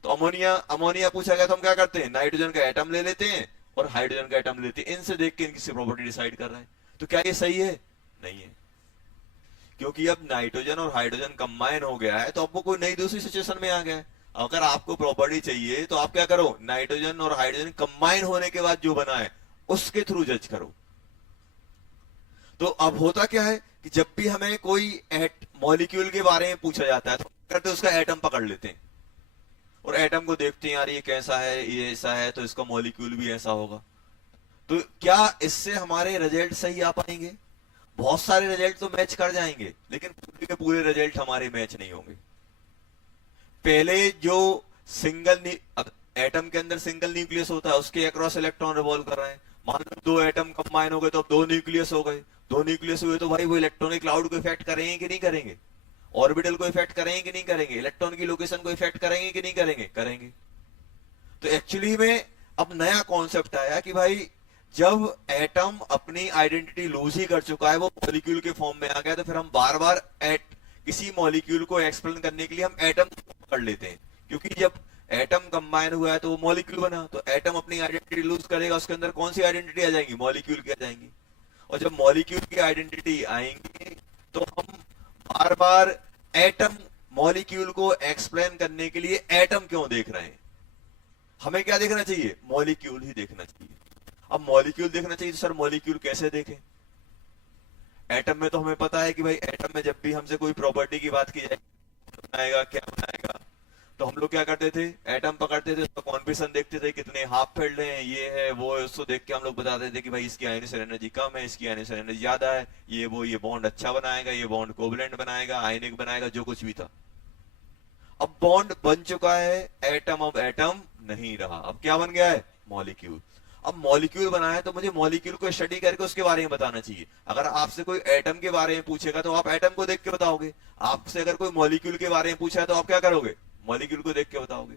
तो अमोनिया पूछा गया तो हम क्या करते हैं? नाइट्रोजन का एटम ले लेते हैं और हाइड्रोजन का एटम लेते हैं, इनसे देख के इनकी प्रॉपर्टी डिसाइड कर रहे हैं। तो क्या ये सही है? नहीं है, क्योंकि अब नाइट्रोजन और हाइड्रोजन कंबाइन हो गया है, तो अब वो कोई नई दूसरी सिचुएशन में आ गया है। अगर आपको प्रॉपर्टी चाहिए तो आप क्या करो? नाइट्रोजन और हाइड्रोजन कंबाइन होने के बाद जो बना है उसके थ्रू जज करो। तो अब होता क्या है कि जब भी हमें कोई मॉलिक्यूल के बारे में पूछा जाता है तो करते उसका एटम पकड़ लेते हैं और एटम को देखते हैं, यार ये कैसा है, ये ऐसा है, तो इसका मॉलिक्यूल भी ऐसा होगा। तो क्या इससे हमारे रिजल्ट सही आ पाएंगे? बहुत सारे रिजल्ट तो मैच कर जाएंगे, लेकिन पूरे के पूरे रिजल्ट हमारे मैच नहीं होंगे। पहले जो एटम के अंदर सिंगल न्यूक्लियस होता है, उसके अक्रॉस इलेक्ट्रॉन रिवॉल्व कर रहे हैं। मान लो दो एटम कंबाइन हो गए तो अब दो न्यूक्लियस हो गए, दो न्यूक्लियस हुए तो भाई वो इलेक्ट्रॉनिक क्लाउड को इफेक्ट करेंगे कि नहीं करेंगे? ऑर्बिटल को इफेक्ट करेंगे कि नहीं करेंगे? इलेक्ट्रॉन की लोकेशन को इफेक्ट करेंगे कि नहीं करेंगे? करेंगे। तो एक्चुअली में अब नया कॉन्सेप्ट आया कि भाई जब एटम अपनी आइडेंटिटी लूज ही कर चुका है, वो मॉलिक्यूल के फॉर्म में आ गया, तो फिर हम बार बार किसी मॉलिक्यूल को एक्सप्लेन करने के लिए हम एटम पकड़ लेते हैं। क्योंकि जब एटम कंबाइन हुआ है तो वो मॉलिक्यूल बना, तो एटम अपनी आइडेंटिटी लूज करेगा, उसके अंदर कौन सी आइडेंटिटी आ जाएंगी? मॉलिक्यूल की आ जाएंगी। और जब मॉलिक्यूल की आइडेंटिटी आएंगी तो हम बार बार एटम मॉलिक्यूल को एक्सप्लेन करने के लिए एटम क्यों देख रहे हैं? हमें क्या देखना चाहिए? मॉलिक्यूल ही देखना चाहिए। अब मॉलिक्यूल देखना चाहिए तो सर मॉलिक्यूल कैसे देखें? एटम में तो हमें पता है कि भाई एटम में जब भी हमसे कोई प्रॉपर्टी की बात की जाएगी, बनाएगा क्या बनाएगा, तो हम लोग क्या करते थे? एटम पकड़ते थे, उसका कॉन्फिगरेशन देखते थे, कितने हाफ फील्ड हैं, ये है वो है, उसको देख के हम लोग बताते थे कि भाई इसकी आयनिक एनर्जी कम है, इसकी आयनिक एनर्जी ज्यादा है, ये वो, ये बॉन्ड अच्छा बनाएगा, ये बॉन्ड कोवलेंट बनाएगा, आयनिक बनाएगा, जो कुछ भी था। अब बॉन्ड बन चुका है, एटम अब एटम नहीं रहा, अब क्या बन गया है? मॉलिक्यूल। अब मॉलिक्यूल बना है तो मुझे मॉलिक्यूल को स्टडी करके उसके बारे में बताना चाहिए। अगर आपसे कोई एटम के बारे में पूछेगा तो आप एटम को देख के बताओगे। आपसे अगर कोई मॉलिक्यूल के बारे में पूछा है तो आप क्या करोगे? मॉलिक्यूल को देख के बताओगे।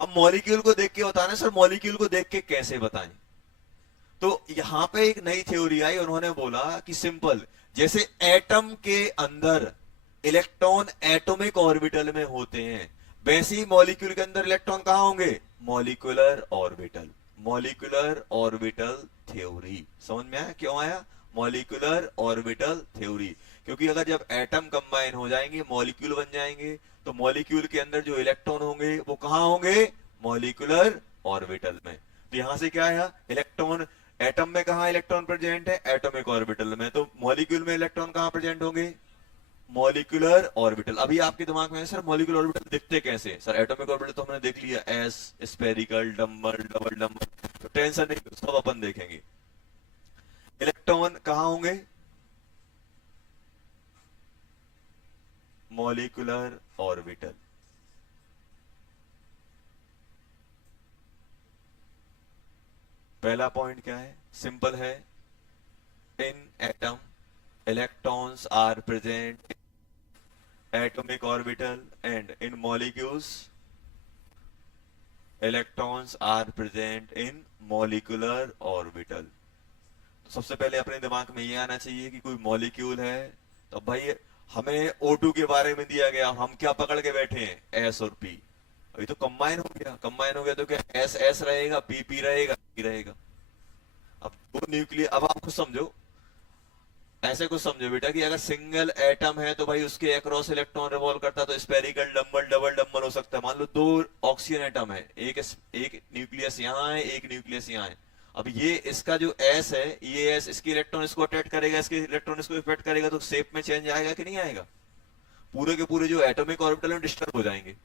अब मॉलिक्यूल को देख के बताना सर, मॉलिक्यूल को देख के कैसे बताएं? तो यहां पे एक नई थ्योरी आई, उन्होंने बोला कि सिंपल, जैसे एटम के अंदर इलेक्ट्रॉन एटॉमिक ऑर्बिटल में होते हैं, वैसे ही मॉलिक्यूल के अंदर इलेक्ट्रॉन कहां होंगे? Molecular orbital. Molecular orbital theory समझ में आया? क्यों आया मॉलिक्यूलर ऑर्बिटल थ्योरी? क्योंकि अगर जब एटम कंबाइन हो जाएंगे, मॉलिक्यूल बन जाएंगे, तो मॉलिक्यूल के अंदर जो इलेक्ट्रॉन होंगे वो कहां होंगे? मॉलिक्यूलर ऑर्बिटल में। तो यहां से क्या आया? इलेक्ट्रॉन एटम में कहा इलेक्ट्रॉन प्रेजेंट है? एटॉमिक ऑर्बिटल में। तो मॉलिक्यूल में इलेक्ट्रॉन कहां प्रेजेंट होंगे? Molecular orbital. अभी आपके दिमाग में है सर मॉलिक्यूलर ऑर्बिटल दिखते कैसे? सर एटॉमिक ऑर्बिटल तो हमने देख लिया, S, spherical, dumbbell, double dumbbell, तो टेंशन नहीं, सब अपन देखेंगे। इलेक्ट्रॉन कहां होंगे? Molecular orbital. पहला पॉइंट क्या है? सिंपल है, in atom electrons are present in atomic orbital and in molecules electrons are present in molecular orbital। तो सबसे पहले अपने दिमाग में ये आना चाहिए कि कोई मॉलिक्यूल है, तो भाई हमें O2 के बारे में दिया गया, हम क्या पकड़ के बैठे हैं? S और P। अभी तो कंबाइन हो गया, कंबाइन हो गया तो क्या S S रहेगा, P P रहेगा, P रहेगा। अब दो न्यूक्लियर, अब आप खुद समझो, ऐसे कुछ समझो बेटा कि अगर सिंगल एटम है तो भाई उसके अक्रॉस इलेक्ट्रॉन रिवॉल्व करता है, तो स्पेरिकल, डबल डबल डबल हो सकता है। मान लो दो ऑक्सीजन एटम है, एक न्यूक्लियस यहाँ है, एक न्यूक्लियस यहाँ है। अब ये इसका जो एस है, ये एस इसकी इलेक्ट्रॉन इसको अट्रैक्ट करेगा, इसके इलेक्ट्रॉन इसको इफेक्ट करेगा, तो शेप में चेंज आएगा कि नहीं आएगा? पूरे के पूरे जो एटॉमिक ऑर्बिटल में डिस्टर्ब हो जाएंगे।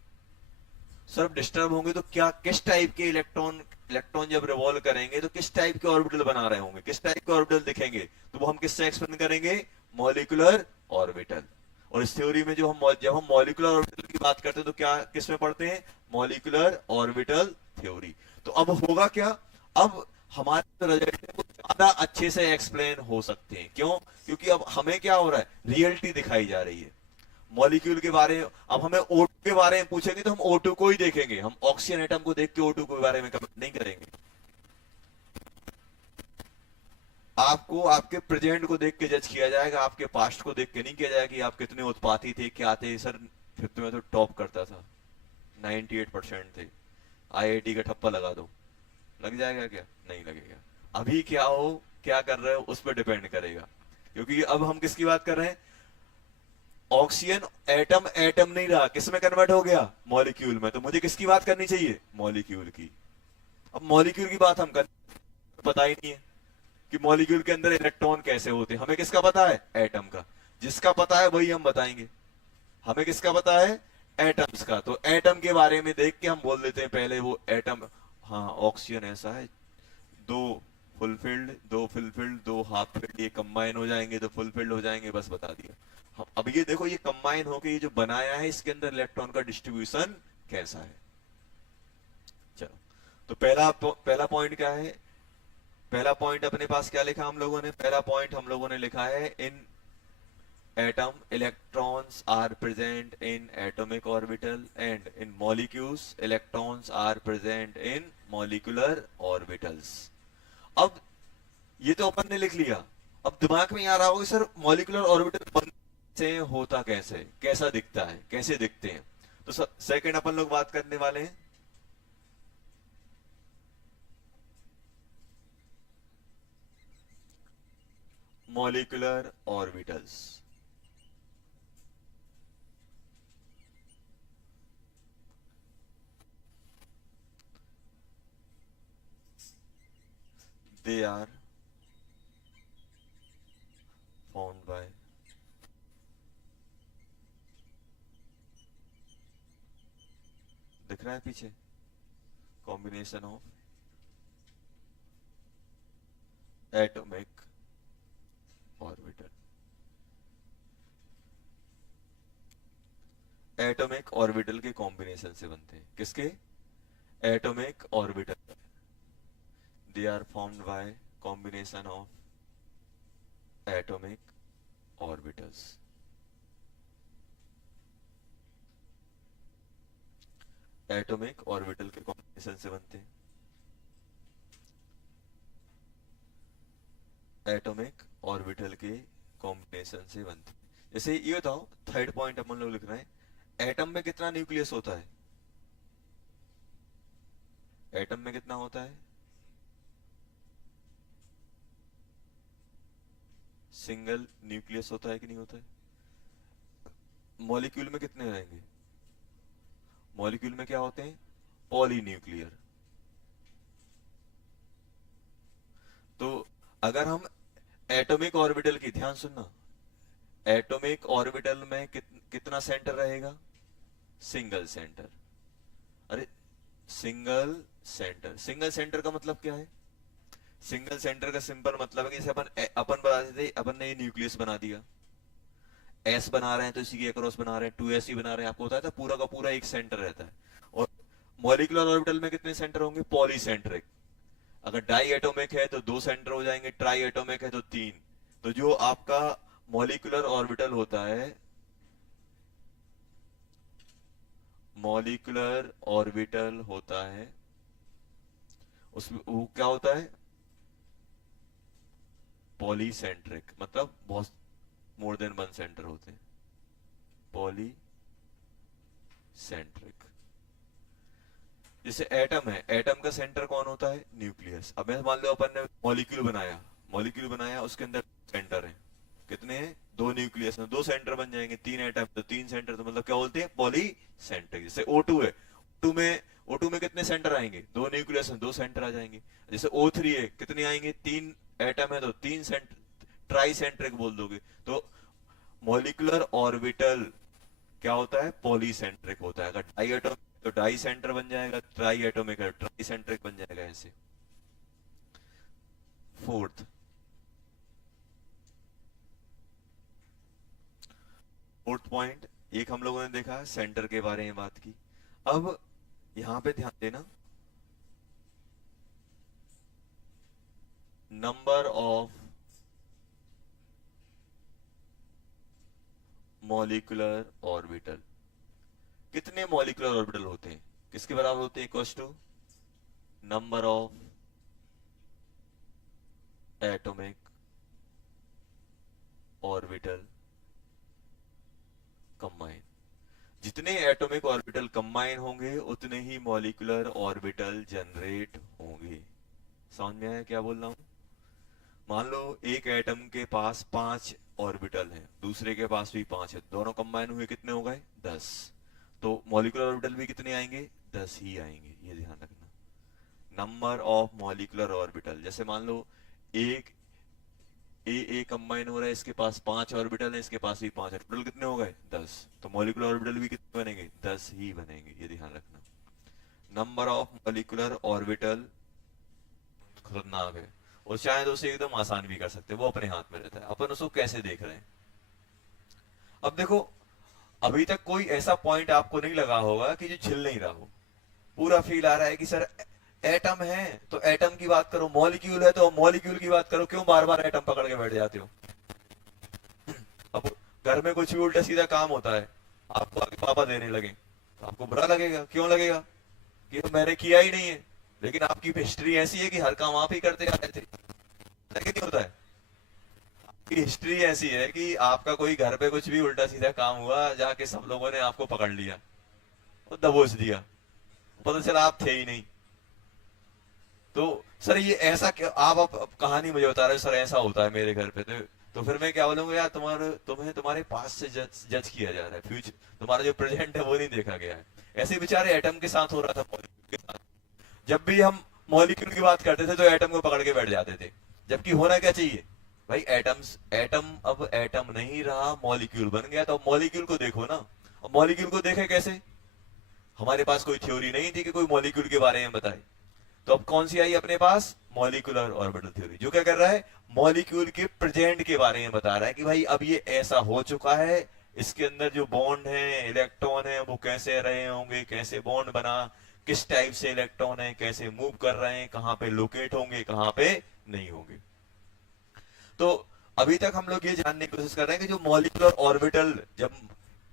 सब डिस्टर्ब होंगे तो क्या, किस टाइप के इलेक्ट्रॉन, इलेक्ट्रॉन जब रिवॉल्व करेंगे तो किस टाइप के ऑर्बिटल बना रहे होंगे, किस टाइप के ऑर्बिटल दिखेंगे? तो वो हम किससे एक्सप्लेन करेंगे? Molecular orbital. और इस थ्योरी में जब हम मॉलिक्यूलर ऑर्बिटल की बात करते हैं तो क्या किस में पढ़ते हैं? Molecular orbital theory. तो अब होगा क्या? अब हमारे जो रिजल्ट है वो ज्यादा अच्छे से एक्सप्लेन हो सकते हैं। क्यों? क्योंकि अब हमें क्या हो रहा है? रियलिटी दिखाई जा रही है मॉलिक्यूल के बारे में। अब हमें O2 के बारे में पूछेंगे तो हम O2 को ही देखेंगे, हम ऑक्सीजन एटम को देख के O2 के बारे में कमेंट नहीं करेंगे। आपको आपके प्रेजेंट को देख के जज किया जाएगा, आपके पास्ट को देख के नहीं किया जाएगा कि आप कितने उत्पाती थे, क्या थे। सर फिफ्थ में तो टॉप करता था, 98% थे, IIT का ठप्पा लगा दो, लग जाएगा क्या? नहीं लगेगा। अभी क्या हो, क्या कर रहे हो, उस पर डिपेंड करेगा। क्योंकि अब हम किसकी बात कर रहे हैं? ऑक्सीजन एटम, एटम नहीं रहा, किस में कन्वर्ट हो गया? मॉलिक्यूल में। तो मुझे किसकी बात करनी चाहिए? मॉलिक्यूल की। अब मॉलिक्यूल की बात हम कर, पता ही नहीं है कि मॉलिक्यूल के अंदर इलेक्ट्रॉन कैसे होते हैं। हमें किसका पता है? एटम का। जिसका पता है वही हम बताएंगे। हमें किसका पता है? एटम्स का। तो एटम के बारे में देख के हम बोल देते हैं पहले वो एटम, हाँ ऑक्सीजन ऐसा है, दो फुलफिल्ड, दो फुलफिल्ड, दो हाफ फिल्ड, ये कंबाइन हो जाएंगे तो फुलफिल्ड हो जाएंगे, बस बता दिया। अब ये देखो, ये कंबाइन होके ये जो बनाया है, इसके अंदर इलेक्ट्रॉन का डिस्ट्रीब्यूशन कैसा है। चलो, तो पहला पॉइंट क्या है? पहला पॉइंट अपने पास क्या लिखा हम लोगों ने? पहला पॉइंट हम लोगों ने लिखा है, in atom electrons are present in atomic orbital and in molecules electrons are present in molecular orbitals. अब ये तो अपन ने लिख लिया। अब दिमाग में आ रहा होगा सर मॉलिक्यूलर ऑर्बिटल बन से होता कैसे, कैसा दिखता है, कैसे दिखते हैं? तो सेकंड अपन लोग बात करने वाले हैं molecular orbitals. They are found by, दिख रहा है पीछे? Combination of atomic orbital. Atomic orbital के कॉम्बिनेशन से बनते हैं। किसके? Atomic orbital. They are found by combination of atomic orbitals. Atomic orbital के कॉम्बिनेशन से बनते हैं। एटॉमिक ऑर्बिटल के कॉम्बिनेशन से बनते हैं। जैसे ये बताओ, थर्ड पॉइंट अपन लोग लिख रहे हैं, एटम में कितना न्यूक्लियस होता है? एटम में कितना होता है? सिंगल न्यूक्लियस होता है कि नहीं होता है? मॉलिक्यूल में कितने रहेंगे? मॉलिक्यूल में क्या होते हैं? पॉलीन्यूक्लियर। तो अगर हम एटॉमिक ऑर्बिटल की, ध्यान सुनना, एटॉमिक ऑर्बिटल में कितना सेंटर रहेगा? Single centre. अरे सिंगल सेंटर, सिंगल सेंटर का मतलब क्या है? सिंगल सेंटर का सिंपल मतलब है कि जैसे अपन बता देते, अपन ने ये न्यूक्लियस बना दिया, एस बना रहे हैं तो इसी के अक्रॉस बना रहे हैं, 2s ही बना रहे हैं, आपको होता है तो पूरा का पूरा एक सेंटर रहता है। और मॉलिक्यूलर ऑर्बिटल में कितने सेंटर होंगे? पॉलीसेंट्रिक। अगर डाई एटॉमिक है तो 2 सेंटर हो जाएंगे, ट्राई एटॉमिक है तो 3। तो जो आपका मॉलिक्यूलर ऑर्बिटल होता है, मॉलिक्यूलर ऑर्बिटल होता है, उसमें वो क्या होता है? पॉलीसेंट्रिक, मतलब बहुत मोर देन 1 सेंटर होते हैं, पॉलीसेंट्रिक। जैसे एटम है, एटम का सेंटर कौन होता है? न्यूक्लियस। अब मैं मान लो अपन ने मॉलिक्यूल बनाया, मॉलिक्यूल बनाया, उसके अंदर सेंटर है, कितने हैं? 2 न्यूक्लियस में 2 सेंटर बन जाएंगे, 3 एटम तो 3 सेंटर, तो मतलब क्या बोलते हैं? पॉलीसेंट्रिक। जैसे O2 है, O2 में कितने सेंटर आएंगे? 2 न्यूक्लियस में 2 सेंटर आ जाएंगे। जैसे O3 है, कितने आएंगे? 3 एटम है तो 3 सेंटर, ट्राई सेंट्रिक बोल दोगे। तो मॉलिक्यूलर ऑर्बिटल क्या होता है? पॉलीसेंट्रिक होता है। अगर डाई एटॉमिक तो डाई सेंटर बन जाएगा, ट्राई एटॉमिक है ट्राई सेंट्रिक बन जाएगा, ऐसे। फोर्थ फोर्थ पॉइंट, एक हम लोगों ने देखा सेंटर के बारे में बात की। अब यहां पे ध्यान देना, नंबर ऑफ मॉलिक्यूलर ऑर्बिटल, कितने मॉलिक्यूलर ऑर्बिटल होते हैं? किसके बराबर होते हैं? Equals to number of atomic orbital combine. जितने एटॉमिक ऑर्बिटल कंबाइन होंगे उतने ही मॉलिक्यूलर ऑर्बिटल जनरेट होंगे। समझ में आया क्या बोल रहा हूं? मान लो एक एटम के पास 5 ऑर्बिटल हैं, दूसरे के पास भी 5 है, दोनों कंबाइन हुए कितने हो गए? 10। तो मॉलिक्यूलर ऑर्बिटल भी कितने आएंगे? 10 ही आएंगे, ये ध्यान रखना। नंबर ऑफ मॉलिक्यूलर ऑर्बिटल, जैसे मान लो एक ए कंबाइन हो रहा है, इसके पास 5 ऑर्बिटल है, इसके पास भी 5 है, टोटल कितने हो गए? 10। तो मॉलिक्यूलर ऑर्बिटल भी कितने बनेंगे? 10 ही बनेंगे, ये ध्यान रखना। नंबर ऑफ मॉलिक्यूलर ऑर्बिटल खतरनाक है, और शायद उसे एकदम आसान भी कर सकते हैं, वो अपने हाथ में रहता है, अपन उसको कैसे देख रहे हैं। अब देखो, अभी तक कोई ऐसा पॉइंट आपको नहीं लगा होगा कि जो छिल नहीं रहा हो, पूरा फील आ रहा है कि सर एटम है तो एटम की बात करो, मॉलिक्यूल है तो मॉलिक्यूल की बात करो, क्यों बार बार एटम पकड़ के बैठ जाते हो? अब घर में कुछ भी उल्टा सीधा काम होता है, आपको आगे पापा देने लगे तो आपको बुरा लगेगा, क्यों लगेगा? कि तो मैंने किया ही नहीं है। लेकिन आपकी हिस्ट्री ऐसी है कि हर काम आप ही करते आ रहे थे, लेकिन नहीं होता है। आपकी हिस्ट्री ऐसी है कि आपका कोई घर पे कुछ भी उल्टा सीधा काम हुआ, जाके सब लोगों ने आपको पकड़ लिया और दबोच दिया, पता चला आप थे ही नहीं। तो सर ये ऐसा क्या, आप कहानी मुझे बता रहे हो सर ऐसा होता है मेरे घर पे, तो फिर मैं क्या बोलूंगा? यार तुम्हें तुम्हारे पास से जज किया जा रहा है, फ्यूचर तुम्हारा जो प्रेजेंट है वो नहीं देखा गया है। ऐसे बेचारे एटम के साथ हो रहा था, मॉलिक्यूल के साथ। जब भी हम मॉलिक्यूल की बात करते थे तो एटम को पकड़ के बैठ जाते थे, जबकि होना क्या चाहिए भाई? एटम अब एटम नहीं रहा, मॉलिक्यूल बन गया, तो मॉलिक्यूल को देखो ना। अब मॉलिक्यूल को देखे कैसे? हमारे पास कोई थ्योरी नहीं थी कि कोई मॉलिक्यूल के बारे में बताए, तो अब कौन सी आई अपने पास? मॉलिक्यूलर ऑर्बिटल थ्योरी, जो क्या कर रहा है? मॉलिक्यूल के प्रेजेंट के बारे में बता रहा है कि भाई अब ये ऐसा हो चुका है, इसके अंदर जो बॉन्ड है, इलेक्ट्रॉन है, वो कैसे रहे होंगे, कैसे बॉन्ड बना, किस टाइप से इलेक्ट्रॉन है, कैसे मूव कर रहे हैं, कहां पे लोकेट होंगे, कहां पे नहीं होंगे। तो अभी तक हम लोग ये जानने की कोशिश कर रहे हैं कि जो मॉलिक्यूलर ऑर्बिटल जब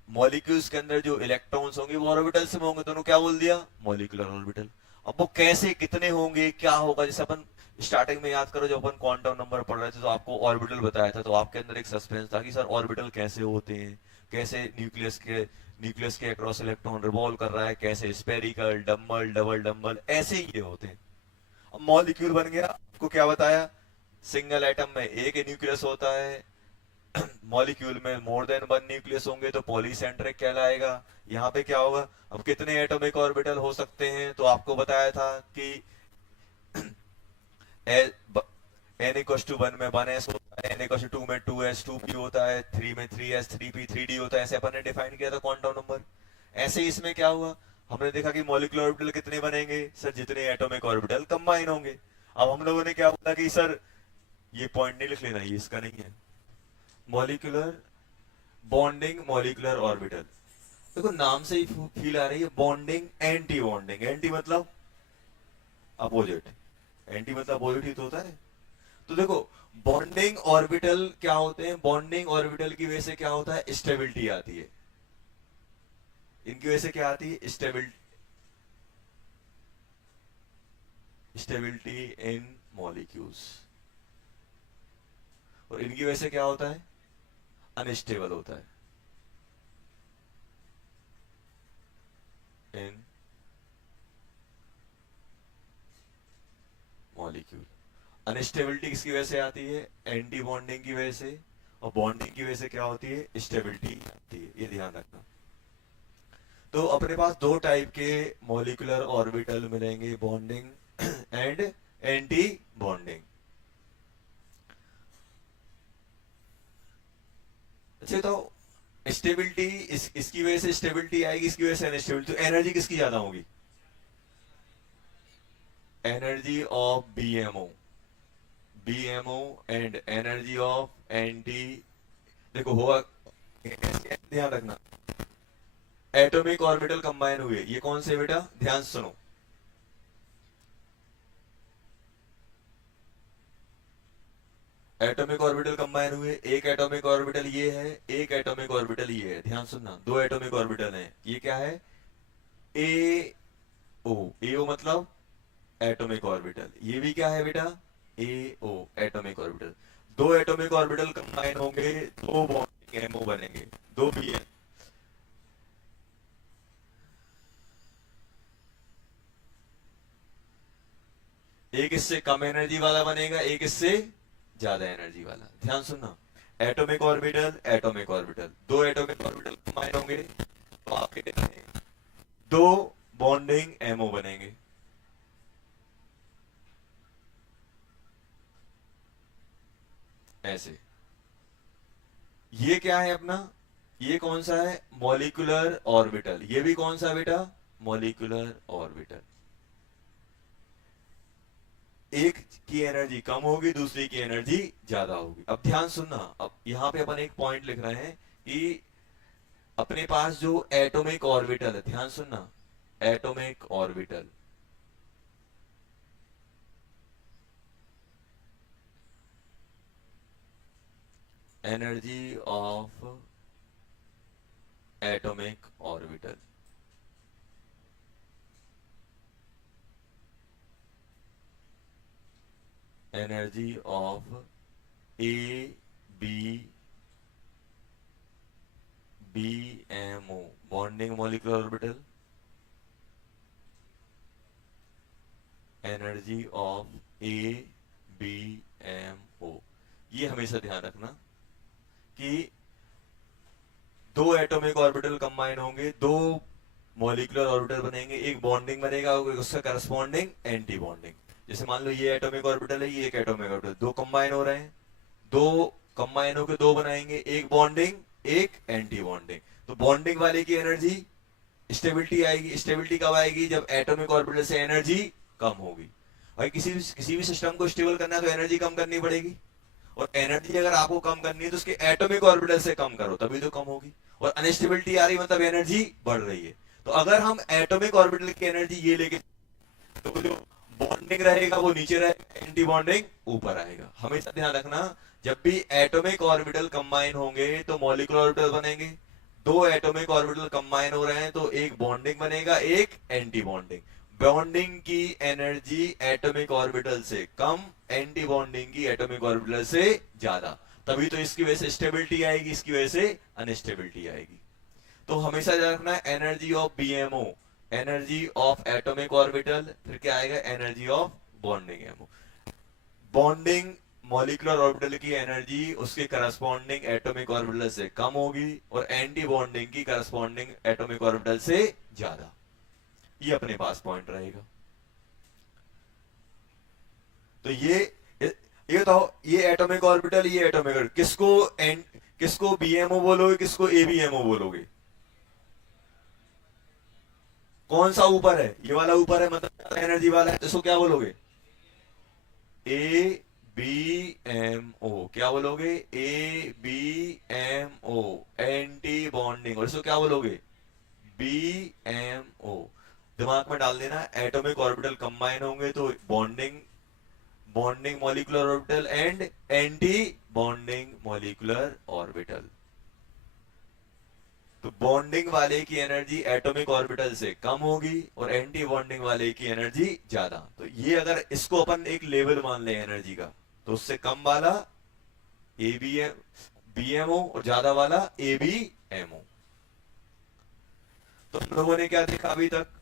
मॉलिक्यूल्स के अंदर जो इलेक्ट्रॉन्स होंगे वो ऑर्बिटल्स में होंगे, तो उन्होंने क्या बोल दिया, मॉलिक्यूलर ऑर्बिटल। अब वो कैसे, कितने होंगे, क्या होगा, जैसे अपन स्टार्टिंग में याद करो जब अपन क्वांटम नंबर पढ़ रहे थे तो आपको ऑर्बिटल बताया था, तो आपके अंदर एक सस्पेंस था कि सर ऑर्बिटल कैसे होते हैं, कैसे न्यूक्लियस के अक्रॉस इलेक्ट्रॉन रिवॉल्व कर रहा है, कैसे स्पेरिकल, डम्बल, डबल डम्बल, ऐसे ही ये होते हैं। अब मॉलिक्यूल बन गया, आपको क्या बताया, सिंगल एटम में एक न्यूक्लियस होता है, मॉलिक्यूल में मोर देन वन न्यूक्लियस होंगे तो पॉलीसेंट्रिक कहलाएगा। यहाँ पे क्या होगा, अब कितने एटॉमिक ऑर्बिटल हो सकते हैं, तो आपको बताया था कि एन इक्वल टू वन में वन एस होता है, एन इक्वल टू में टू एस टू पी होता है, थ्री में three S three P three D होता है, ऐसे अपन ने डिफाइन किया था क्वांटम नंबर। ऐसे ही इसमें क्या हुआ, हमने देखा कि मॉलिक्यूलर ऑर्बिटल कितने बनेंगे, सर जितने एटॉमिक ऑर्बिटल कंबाइन होंगे। अब हम लोगों ने क्या बोला कि सर ये पॉइंट नहीं लिख लेना, ये इसका नहीं है, मॉलिक्यूलर बॉन्डिंग मॉलिक्यूलर ऑर्बिटल। देखो नाम से ही फील आ रही है, बॉन्डिंग एंटी बॉन्डिंग, एंटी मतलब अपोजिट, एंटी मतलब अपोजिट ही तो होता है। तो देखो बॉन्डिंग ऑर्बिटल क्या होते हैं, बॉन्डिंग ऑर्बिटल की वजह से क्या होता है, स्टेबिलिटी आती है, इनकी वजह से क्या आती है, स्टेबिलिटी इन मॉलिक्यूल्स, और इनकी वजह से क्या होता है, अनस्टेबल होता है इन मॉलिक्यूल। अनस्टेबिलिटी किसकी वजह से आती है, एंटी बॉन्डिंग की वजह से, और बॉन्डिंग की वजह से क्या होती है, स्टेबिलिटी आती है, ये ध्यान रखना। तो अपने पास दो टाइप के मॉलिक्यूलर ऑर्बिटल मिलेंगे, बॉन्डिंग एंड एंटी बॉन्डिंग। अच्छा तो स्टेबिलिटी इसकी वजह से स्टेबिलिटी आएगी, इसकी वजह से अनस्टेबिलिटी, तो एनर्जी किसकी ज्यादा होगी, energy of BMO and energy of anti. देखो होगा, ध्यान रखना, एटॉमिक ऑर्बिटल कंबाइन हुए, ये कौन से बेटा, ध्यान सुनो, एटॉमिक ऑर्बिटल कंबाइन हुए, एक एटॉमिक ऑर्बिटल ये है, एक एटॉमिक ऑर्बिटल ये है, ध्यान सुनना, दो एटॉमिक ऑर्बिटल हैं, ये क्या है, ए ओ, ए ओ मतलब एटॉमिक ऑर्बिटल, ये भी क्या है बेटा, ए ओ एटॉमिक ऑर्बिटल। दो एटॉमिक ऑर्बिटल कंबाइन होंगे, दो बॉन्डिंग एमओ बनेंगे, दो बी एम, एक इससे कम एनर्जी वाला बनेगा, एक इससे ज्यादा एनर्जी वाला, ध्यान सुनना, एटॉमिक ऑर्बिटल एटॉमिक ऑर्बिटल, दो एटॉमिक ऑर्बिटल कंबाइन होंगे तो आपके दो बॉन्डिंग एमओ बनेंगे, ऐसे। ये क्या है अपना, ये कौन सा है, मॉलिक्यूलर ऑर्बिटल, ये भी कौन सा बेटा, मॉलिक्यूलर ऑर्बिटल। एक की एनर्जी कम होगी, दूसरी की एनर्जी ज्यादा होगी। अब ध्यान सुनना, अब यहां पे अपन एक पॉइंट लिख रहे हैं कि अपने पास जो एटॉमिक ऑर्बिटल है, ध्यान सुनना, atomic orbital, energy of atomic orbital, energy of A B B M O, bonding molecular orbital, energy of A B M O. ये हमेशा ध्यान रखना कि दो एटॉमिक ऑर्बिटल कंबाइन होंगे, दो मॉलिक्यूलर ऑर्बिटल बनेंगे, एक बॉन्डिंग बनेगा, उसका करस्पॉन्डिंग एंटी बॉन्डिंग। जैसे मान लो ये एटॉमिक ऑर्बिटल है, ये एक एटॉमिक ऑर्बिटल, दो कंबाइन हो रहे हैं, दो कंबाइन होकर दो बनाएंगे, एक बॉन्डिंग एक एंटी बॉन्डिंग। तो बॉन्डिंग वाले की एनर्जी स्टेबिलिटी आएगी, स्टेबिलिटी कब आएगी, जब एटॉमिक ऑर्बिटल से एनर्जी कम होगी। भाई किसी भी सिस्टम को स्टेबल करना है तो एनर्जी कम करनी पड़ेगी, और एनर्जी अगर आपको कम करनी है तो उसके एटॉमिक ऑर्बिटल से कम करो तभी तो कम होगी, और अनस्टेबिलिटी आ रही मतलब एनर्जी बढ़ रही है। तो अगर हम एटॉमिक ऑर्बिटल की एनर्जी ये लेके, तो जो बॉन्डिंग रहेगा वो नीचे रहेगा, एंटी बॉन्डिंग ऊपर आएगा। हमेशा ध्यान रखना, जब भी एटॉमिक ऑर्बिटल कंबाइन होंगे तो मॉलिक्यूलर ऑर्बिटल बनेंगे, दो एटॉमिक ऑर्बिटल कंबाइन हो रहे हैं तो एक बॉन्डिंग बनेगा, एक एंटी बॉन्डिंग। बॉन्डिंग की एनर्जी एटॉमिक ऑर्बिटल से कम, एंटी बॉन्डिंग की एटॉमिक ऑर्बिटल से ज्यादा। तभी तो इसकी वजह से स्टेबिलिटी आएगी, इसकी वजह से अनस्टेबिलिटी आएगी। तो हमेशा याद रखना है energy of BMO, energy of atomic orbital, फिर क्या आएगा energy of bonding ammo. Bonding molecular orbital की एनर्जी उसके करस्पॉन्डिंग एटॉमिक ऑर्बिटल से कम होगी और एंटी बॉन्डिंग की करस्पॉन्डिंग एटॉमिक ऑर्बिटल से ज्यादा। ये अपने पास पॉइंट रहेगा। तो ये तो ये एटॉमिक ऑर्बिटल, ये एटॉमिक ऑर्बिटल, किसको बीएमओ बोलोगे, किसको एबीएमओ बोलोगे? कौन सा ऊपर है? ये वाला ऊपर है, मतलब एनर्जी वाला है, तो इसको क्या बोलोगे? A B M O. क्या बोलोगे? A B M O, anti bonding. और इसको क्या बोलोगे? B M O. दिमाग में डाल देना, एटॉमिक ऑर्बिटल कंबाइन होंगे तो bonding, bonding molecular orbital and anti bonding molecular orbital. तो बॉन्डिंग वाले की एनर्जी एटॉमिक ऑर्बिटल से कम होगी और एंटी बॉन्डिंग वाले की एनर्जी ज्यादा। तो ये अगर इसको अपन एक लेवल मान ले एनर्जी का, तो उससे कम वाला एबीएम बीएमओ और ज्यादा वाला एबीएमओ। तो हम लोगों ने क्या देखा अभी तक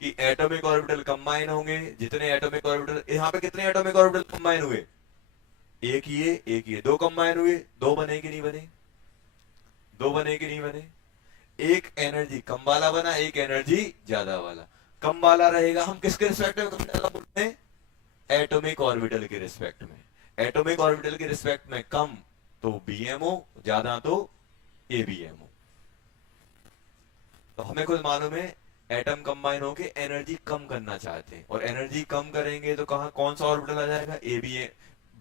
कि एटॉमिक ऑर्बिटल कंबाइन होंगे, जितने एटॉमिक ऑर्बिटल, यहां पे कितने एटॉमिक ऑर्बिटल कंबाइन हुए? एक ही है, एक ही है। दो कंबाइन हुए, दो बने कि नहीं बने? दो बने कि नहीं बने? एक एनर्जी कम वाला बना, एक एनर्जी ज्यादा वाला। कम वाला रहेगा, हम किसके रिस्पेक्ट में कम ज्यादा बोलते हैं? एटॉमिक ऑर्बिटल के रिस्पेक्ट में। एटॉमिक ऑर्बिटल के रिस्पेक्ट में कम तो बीएमओ, ज्यादा तो एबीएमओ। तो हमें खुद मालूम है एटम कंबाइन होके एनर्जी कम करना चाहते हैं, और एनर्जी कम करेंगे तो कहा कौन सा ऑर्बिटल आ जाएगा? एबीए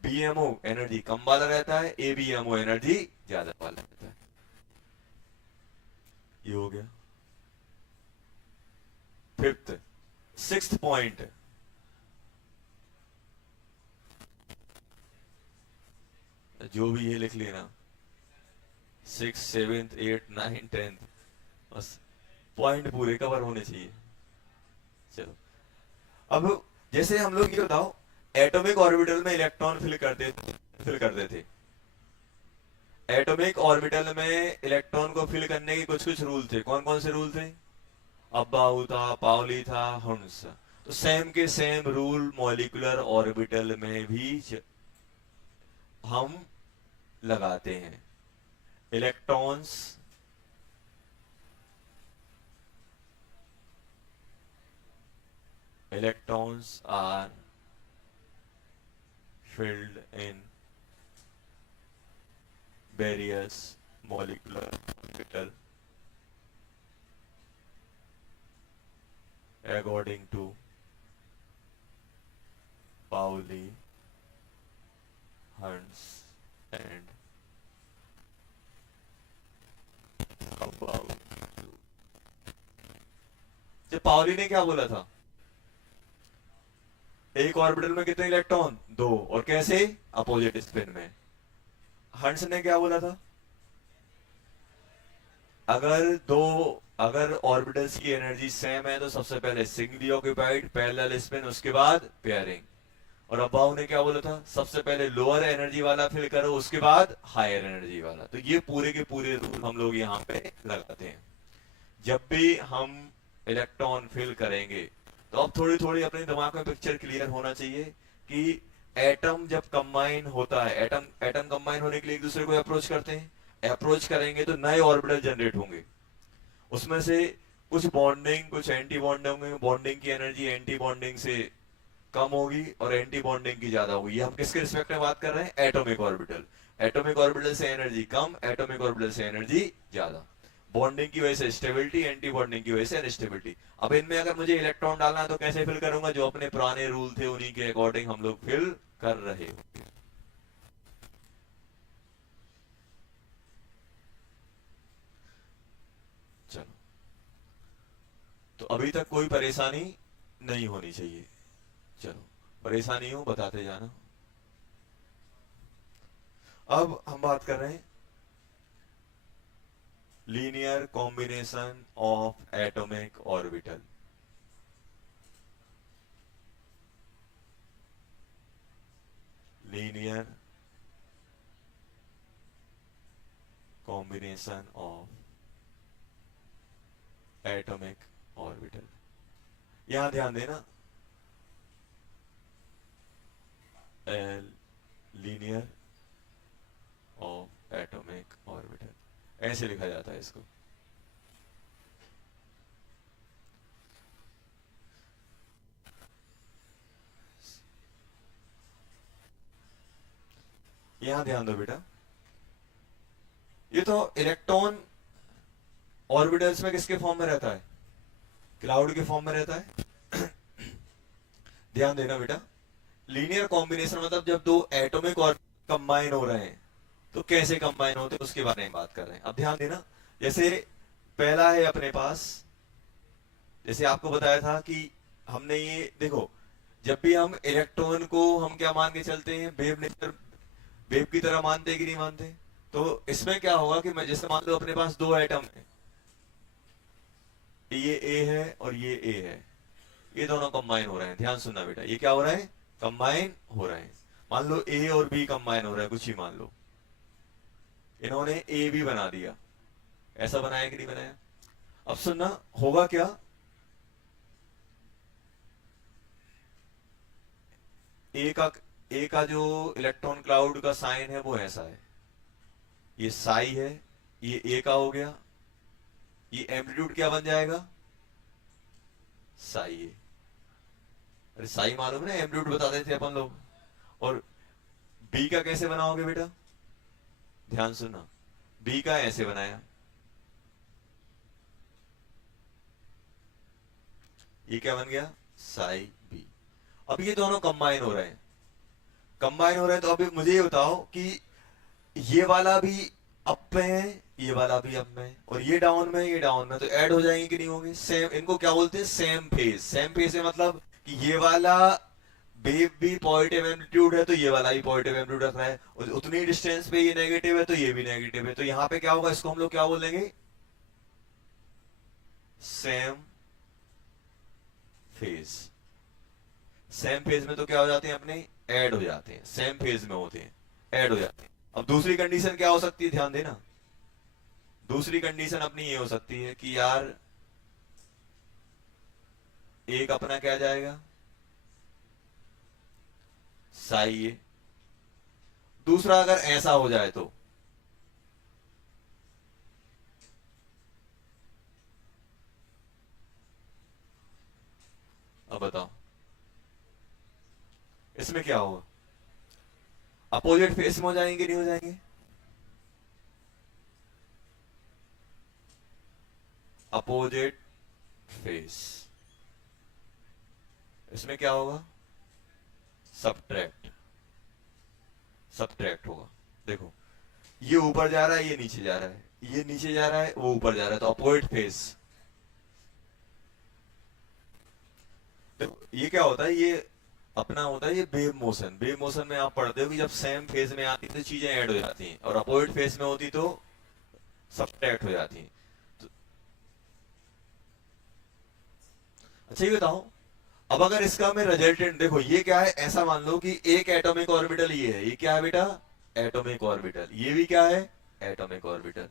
बीएमओ एनर्जी कम वाला रहता है, एबीएमओ एनर्जी ज्यादा वाला रहता है। ये हो गया फिफ्थ। सिक्स्थ पॉइंट, जो भी ये लिख लेना, six, seventh, eight, nine, tenth, बस पॉइंट पूरे कवर होने चाहिए। चलो, अब जैसे हम लोग ये बताओ, एटॉमिक ऑर्बिटल में इलेक्ट्रॉन फिल करते थे। एटॉमिक ऑर्बिटल में इलेक्ट्रॉन को फिल करने के कुछ कुछ रूल थे। कौन कौन से रूल थे? अब्बाऊ था, पाउली था, हंस। तो सेम के सेम रूल मॉलिक्यूलर ऑर्बिटल में भी हम लगाते हैं। Electrons electrons are filled in various molecular orbital according to Pauli, Hans and Abbaऊ। जब पाउली ने क्या बोला था? एक ऑर्बिटल में कितने इलेक्ट्रॉन? दो। और कैसे? अपोजिट स्पिन में। हंस ने क्या बोला था? अगर ऑर्बिटल्स की एनर्जी सेम है तो सबसे पहले सिंगली ऑक्यूपाइड, पैरेलल स्पिन, उसके बाद पेयरिंग। और अब्बाऊ ने क्या बोला था? सबसे पहले लोअर एनर्जी वाला फिल करो, उसके बाद हायर एनर्जी वाला। तो ये पूरे के पूरे रूल हम लोग यहाँ पे लगाते हैं जब भी हम इलेक्ट्रॉन फिल करेंगे। तो अब थोड़ी थोड़ी अपने दिमाग में पिक्चर क्लियर होना चाहिए कि एटम जब कंबाइन होता है, एटम एटम कंबाइन होने के लिए एक दूसरे को अप्रोच करते हैं। अप्रोच करेंगे तो नए ऑर्बिटल जनरेट होंगे, उसमें से कुछ बॉन्डिंग, कुछ एंटी बॉन्डिंग होंगे। बॉन्डिंग की एनर्जी एंटी बॉन्डिंग से कम होगी और एंटी बॉन्डिंग की ज्यादा होगी। ये हम किसके रिस्पेक्ट में बात कर रहे हैं? Atomic orbital. एटॉमिक ऑर्बिटल से एनर्जी कम, एटॉमिक ऑर्बिटल से एनर्जी ज्यादा। बॉन्डिंग की वजह से स्टेबिलिटी, एंटी बॉन्डिंग की वजह से अनस्टेबिलिटी। अब इनमें अगर मुझे इलेक्ट्रॉन डालना है तो कैसे फिल करूंगा? जो अपने पुराने रूल थे उन्हीं के अकॉर्डिंग हम लोग फिल कर रहे होंगे। चलो, तो अभी तक कोई परेशानी नहीं होनी चाहिए। चलो, परेशानी हो बताते जाना। अब हम बात कर रहे हैं linear combination of atomic orbital. Linear combination of atomic orbital. यहां ध्यान देना, L linear of atomic orbital ऐसे लिखा जाता है इसको। यहां ध्यान दो बेटा, ये तो इलेक्ट्रॉन ऑर्बिटल्स में किसके फॉर्म में रहता है? क्लाउड के फॉर्म में रहता है। ध्यान देना बेटा, लीनियर कॉम्बिनेशन मतलब जब दो एटॉमिक और कंबाइन हो रहे हैं तो कैसे कंबाइन होते हैं उसके बारे में बात कर रहे हैं। अब ध्यान देना, जैसे पहला है अपने पास, जैसे आपको बताया था कि हमने ये देखो, जब भी हम इलेक्ट्रॉन को हम क्या मान के चलते हैं, वेव नेचर, वेव की तरह मानते हैं कि नहीं मानते? तो इसमें क्या होगा कि मैं जैसे मान लो अपने पास दो एटम है, ये ए है और ये ए है, ये दोनों कंबाइन हो रहे हैं। ध्यान सुनना बेटा, ये क्या हो रहा है? कंबाइन हो रहे हैं। मान लो ए और बी कंबाइन हो रहा है, कुछ ही मान लो, इन्होंने ए बी बना दिया, ऐसा बनाया कि नहीं बनाया? अब सुनना, होगा क्या, ए का जो इलेक्ट्रॉन क्लाउड का साइन है वो ऐसा है, ये साई है, ये ए का हो गया, ये एम्पलीट्यूड क्या बन जाएगा? साई ए। अरे साई मालूम है ना, एम्पलीट्यूड बता देते अपन लोग। और बी का कैसे बनाओगे बेटा? ध्यान सुनना, बी का ऐसे बनाया, ये क्या बन गया? Psi B. अब ये दोनों कंबाइन हो रहे हैं, कंबाइन हो रहे हैं, तो अभी मुझे ये बताओ कि ये वाला भी अप में है, ये वाला भी अप में है, और ये डाउन में है, ये डाउन में, तो ऐड हो जाएंगे कि नहीं होंगे? सेम, इनको क्या बोलते हैं? Same phase. सेम फेज है मतलब कि ये वाला वेव भी पॉजिटिव एम्पलीट्यूड है तो ये वाला भी पॉजिटिव एम्पलीट्यूड रख रहा है, और उतनी डिस्टेंस पे ये नेगेटिव है तो ये भी नेगेटिव है, तो यहां पे क्या होगा? इसको हम लोग क्या बोल देंगे? Same phase. सेम फेज में तो क्या हो जाते हैं अपने? ऐड हो जाते हैं, सेम फेज में होते हैं, ऐड हो जाते हैं। अब दूसरी कंडीशन क्या हो सकती है? ध्यान देना, दूसरी कंडीशन अपनी ये हो सकती है कि यार एक अपना क्या जाएगा? साई ए। दूसरा अगर ऐसा हो जाए तो अब बताओ इसमें क्या होगा? अपोजिट फेस में हो जाएंगे नहीं हो जाएंगे? अपोजिट फेस, इसमें क्या होगा? सब्ट्रैक्ट, सब्ट्रैक्ट होगा। देखो, ये ऊपर जा रहा है, ये नीचे जा रहा है, ये नीचे जा रहा है, वो ऊपर जा रहा है, तो अपोजिट फेस। देखो ये क्या होता है, ये अपना होता है ये वेव मोशन। वेव मोशन में आप पढ़ते हो कि जब सेम फेज में आती तो चीजें ऐड हो जाती हैं, और अपोजिट फेज में होती तो सब्ट्रैक्ट हो जाती हैं। तो अच्छा ये बताओ, अब अगर इसका मैं रिजल्टेंट देखो, ये क्या है? ऐसा मान लो कि एक एटॉमिक ऑर्बिटल ये है, ये क्या है बेटा? Atomic orbital. ये भी क्या है? Atomic orbital.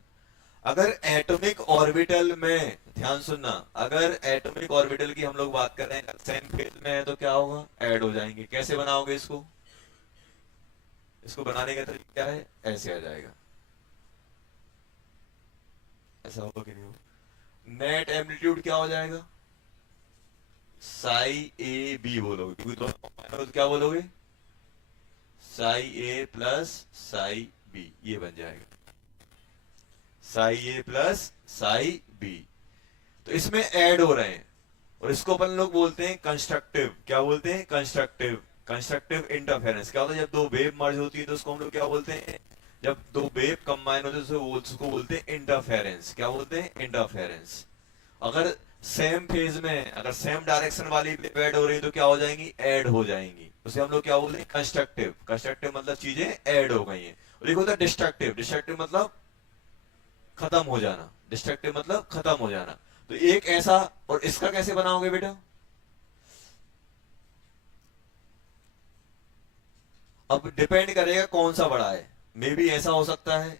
अगर एटॉमिक ऑर्बिटल में, ध्यान सुनना, अगर एटॉमिक ऑर्बिटल की हम लोग बात कर रहे हैं, सेम फेज में है तो क्या होगा? ऐड हो जाएंगे। कैसे बनाओगे इसको? इसको बनाने का तरीका क्या है? ऐसे आ जाएगा, ऐसा होगा कि नहीं होगा? नेट एम्पलीट्यूड क्या हो जाएगा? साई ए बी बोलोगे, क्योंकि दोनों combine हो तो क्या बोलोगे? साई ए प्लस साई बी, ये बन जाएगा साई ए प्लस साई बी। तो इसमें ऐड हो रहे हैं, और इसको अपन लोग बोलते हैं कंस्ट्रक्टिव। क्या बोलते हैं? कंस्ट्रक्टिव। कंस्ट्रक्टिव इंटरफेरेंस क्या होता है? जब दो वेव मर्ज होती है तो उसको हम लोग क्या बोलते हैं? जब दो वेव कंबाइन होते हैं तो उसको बोलते हैं इंटरफेरेंस। क्या बोलते हैं? इंटरफेरेंस। अगर सेम फेज में, अगर सेम डायरेक्शन वाली वेव ऐड हो रही है तो क्या हो जाएंगी? ऐड हो जाएंगी। उसे हम लोग क्या बोलते हैं? कंस्ट्रक्टिव। कंस्ट्रक्टिव मतलब चीजें ऐड हो गई हैं। और एक होता है डिस्ट्रक्टिव। डिस्ट्रक्टिव मतलब खत्म हो जाना, डिस्ट्रक्टिव मतलब खत्म हो जाना। तो एक ऐसा, और इसका कैसे बनाओगे बेटा? अब डिपेंड करेगा कौन सा बड़ा है। मे बी ऐसा हो सकता है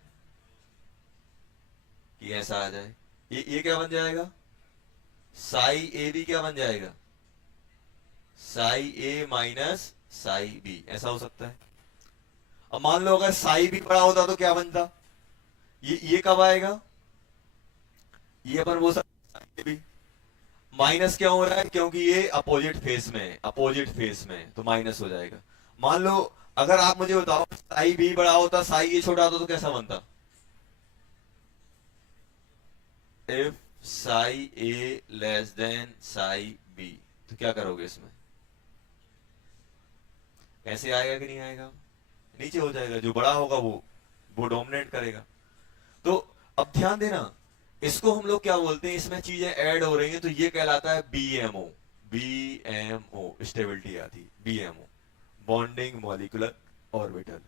कि ऐसा आ जाए। ये क्या बन जाएगा? साई ए बी क्या बन जाएगा? साई ए माइनस साई बी, ऐसा हो सकता है। अब मान लो अगर साई बी बड़ा होता तो क्या बनता? ये कब आएगा? ये अपन बोल सकते भी। माइनस क्यों हो रहा है? क्योंकि ये अपोजिट फेस में है, अपोजिट फेस में है, तो माइनस हो जाएगा। मान लो अगर आप मुझे बताओ साई बी बड़ा होता, साई ए छोटा होता, तो कैसा बनता? If psi A less than psi B, तो क्या करोगे इसमें? ऐसे आएगा कि नहीं आएगा? नीचे हो जाएगा, जो बड़ा होगा वो डोमिनेट करेगा। तो अब ध्यान देना, इसको हम लोग क्या बोलते हैं, इसमें चीजें ऐड हो रही हैं तो ये कहलाता है बीएमओ। बीएमओ स्टेबिलिटी आती, बीएमओ बॉन्डिंग मॉलिक्यूलर ऑर्बिटल।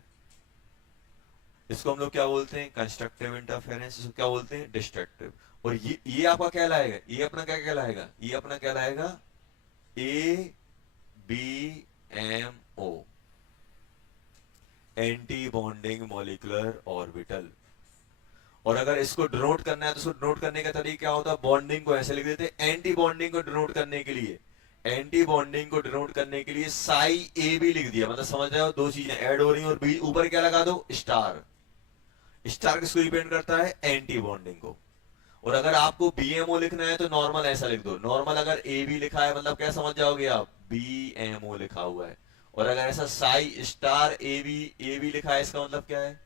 इसको हम लोग क्या बोलते हैं? Constructive interference. इसको क्या बोलते हैं? डिस्ट्रक्टिव। और ये आपका कहलाएगा, ये अपना क्या कहलाएगा? ये अपना कहलाएगा A B M O, anti bonding molecular orbital. और अगर इसको डिनोट करना है तो इसको डिनोट करने का तरीका क्या होता है? बॉन्डिंग को ऐसे लिख देते हैं। एंटी बॉन्डिंग को डिनोट करने के लिए, एंटी बॉन्डिंग को डिनोट करने के लिए साई ए भी लिख दिया, मतलब समझ रहे हो, दो चीजें ऐड हो रही हैं, और बी ऊपर क्या लगा दो? स्टार। स्टार किसको डिपेंड करता है? एंटी बॉन्डिंग को। और अगर आपको बीएमओ लिखना है तो नॉर्मल ऐसा लिख दो। नॉर्मल अगर ए बी लिखा है मतलब क्या समझ जाओगे आप? बीएमओ लिखा हुआ है। और अगर ऐसा साई स्टार ए बी लिखा है, इसका मतलब क्या है?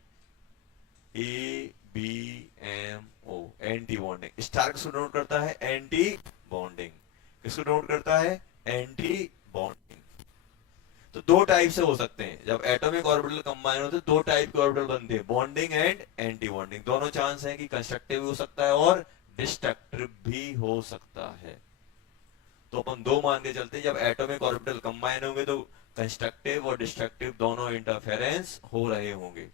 A B M O, anti bonding. Star किसको नोट करता है? Anti bonding. किसको नोट करता है? Anti bonding. तो दो टाइप से हो सकते हैं, जब एटॉमिक ऑर्बिटल कंबाइन होते हैं दो टाइप के ऑर्बिटल बनते हैं, बॉन्डिंग एंड एंटी बॉन्डिंग। दोनों चांस है कि कंस्ट्रक्टिव भी हो सकता है और डिस्ट्रक्टिव भी हो सकता है। तो अपन दो मान के चलते हैं, जब एटॉमिक ऑर्बिटल कंबाइन होंगे तो कंस्ट्रक्टिव और डिस्ट्रक्टिव दोनों इंटरफेरेंस हो रहे होंगे।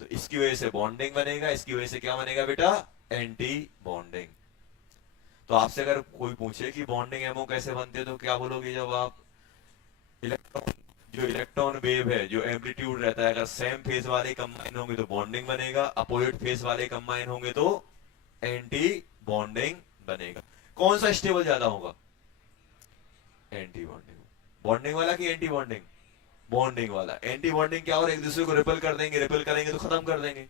तो इसकी वजह से बॉन्डिंग बनेगा, इसकी वजह से क्या बनेगा बेटा? Anti bonding. तो आपसे अगर कोई पूछे कि बॉन्डिंग एमओ कैसे बनते हैं तो क्या बोलोगे? जब आप इलेक्ट्रॉन, जो इलेक्ट्रॉन वेव है, जो एम्पलीट्यूड रहता है, अगर सेम फेज वाले कंबाइन होंगे तो बॉन्डिंग बनेगा, अपोजिट फेज वाले कंबाइन होंगे तो एंटी बॉन्डिंग बनेगा। कौन सा स्टेबल ज्यादा होगा? Anti bonding. बॉन्डिंग वाला कि एंटी बॉन्डिंग? बॉन्डिंग वाला। एंटी बॉन्डिंग क्या, और एक दूसरे को रिपेल कर देंगे, रिपेल करेंगे तो खत्म कर देंगे,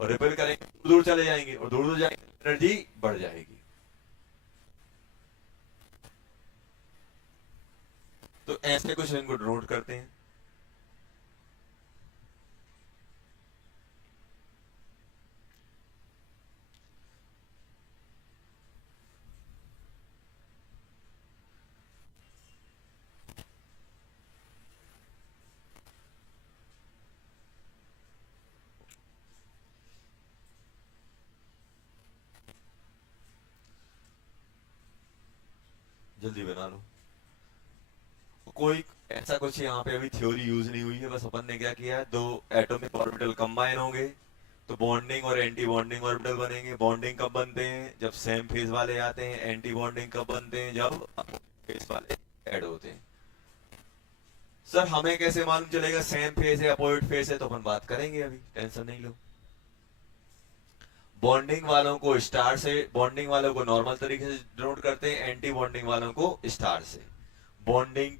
और रिपेल करेंगे तो दूर चले जाएंगे, और दूर दूर जाएंगे एनर्जी बढ़ जाएगी। तो ऐसे कुछ इनको डिनोट करते हैं। जल्दी बना लो। कोई ऐसा कुछ यहाँ पे अभी थ्योरी यूज नहीं हुई है, बस अपन ने क्या किया है, दो एटॉमिक ऑर्बिटल कंबाइन होंगे तो बॉन्डिंग और एंटी बॉन्डिंग ऑर्बिटल बनेंगे। बॉन्डिंग कब बनते हैं? जब सेम फेज वाले आते हैं। एंटी बॉन्डिंग कब बनते हैं? जब फेज वाले ऐड होते हैं। सर हमें कैसे मालूम चलेगा सेम फेज है अपोजिट फेज है? तो अपन बात करेंगे अभी, टेंशन नहीं लो। बॉन्डिंग वालों को स्टार से, बॉन्डिंग वालों को नॉर्मल तरीके से डिनोट करते हैं, एंटी बॉन्डिंग वालों को स्टार से। बॉन्डिंग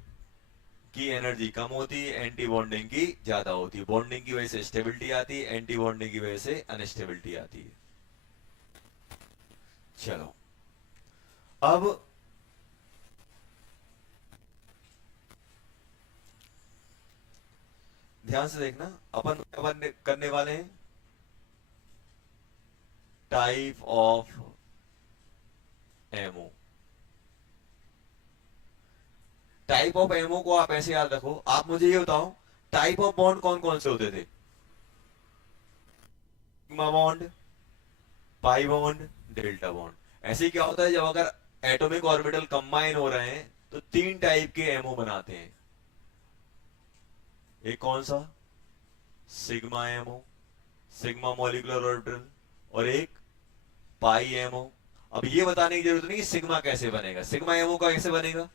की एनर्जी कम होती है, एंटी बॉन्डिंग की ज्यादा होती है। बॉन्डिंग की वजह से स्टेबिलिटी आती है, एंटी बॉन्डिंग की वजह से अनस्टेबिलिटी आती है। चलो अब ध्यान से देखना, अपन अपन करने वाले हैं type of MO. Type of MO को आप ऐसे याद रखो। आप मुझे ये बताओ टाइप ऑफ बॉन्ड कौन कौन से होते थे? Sigma bond, pi bond, delta bond. ऐसे क्या होता है जब अगर एटॉमिक ऑर्बिटल कंबाइन हो रहे हैं तो तीन टाइप के एमओ बनाते हैं। एक कौन सा? Sigma MO, sigma molecular orbital. और एक पाई एमओ। अब ये बताने की जरूरत नहीं कि सिग्मा कैसे बनेगा, सिग्मा एमओ का कैसे बनेगा,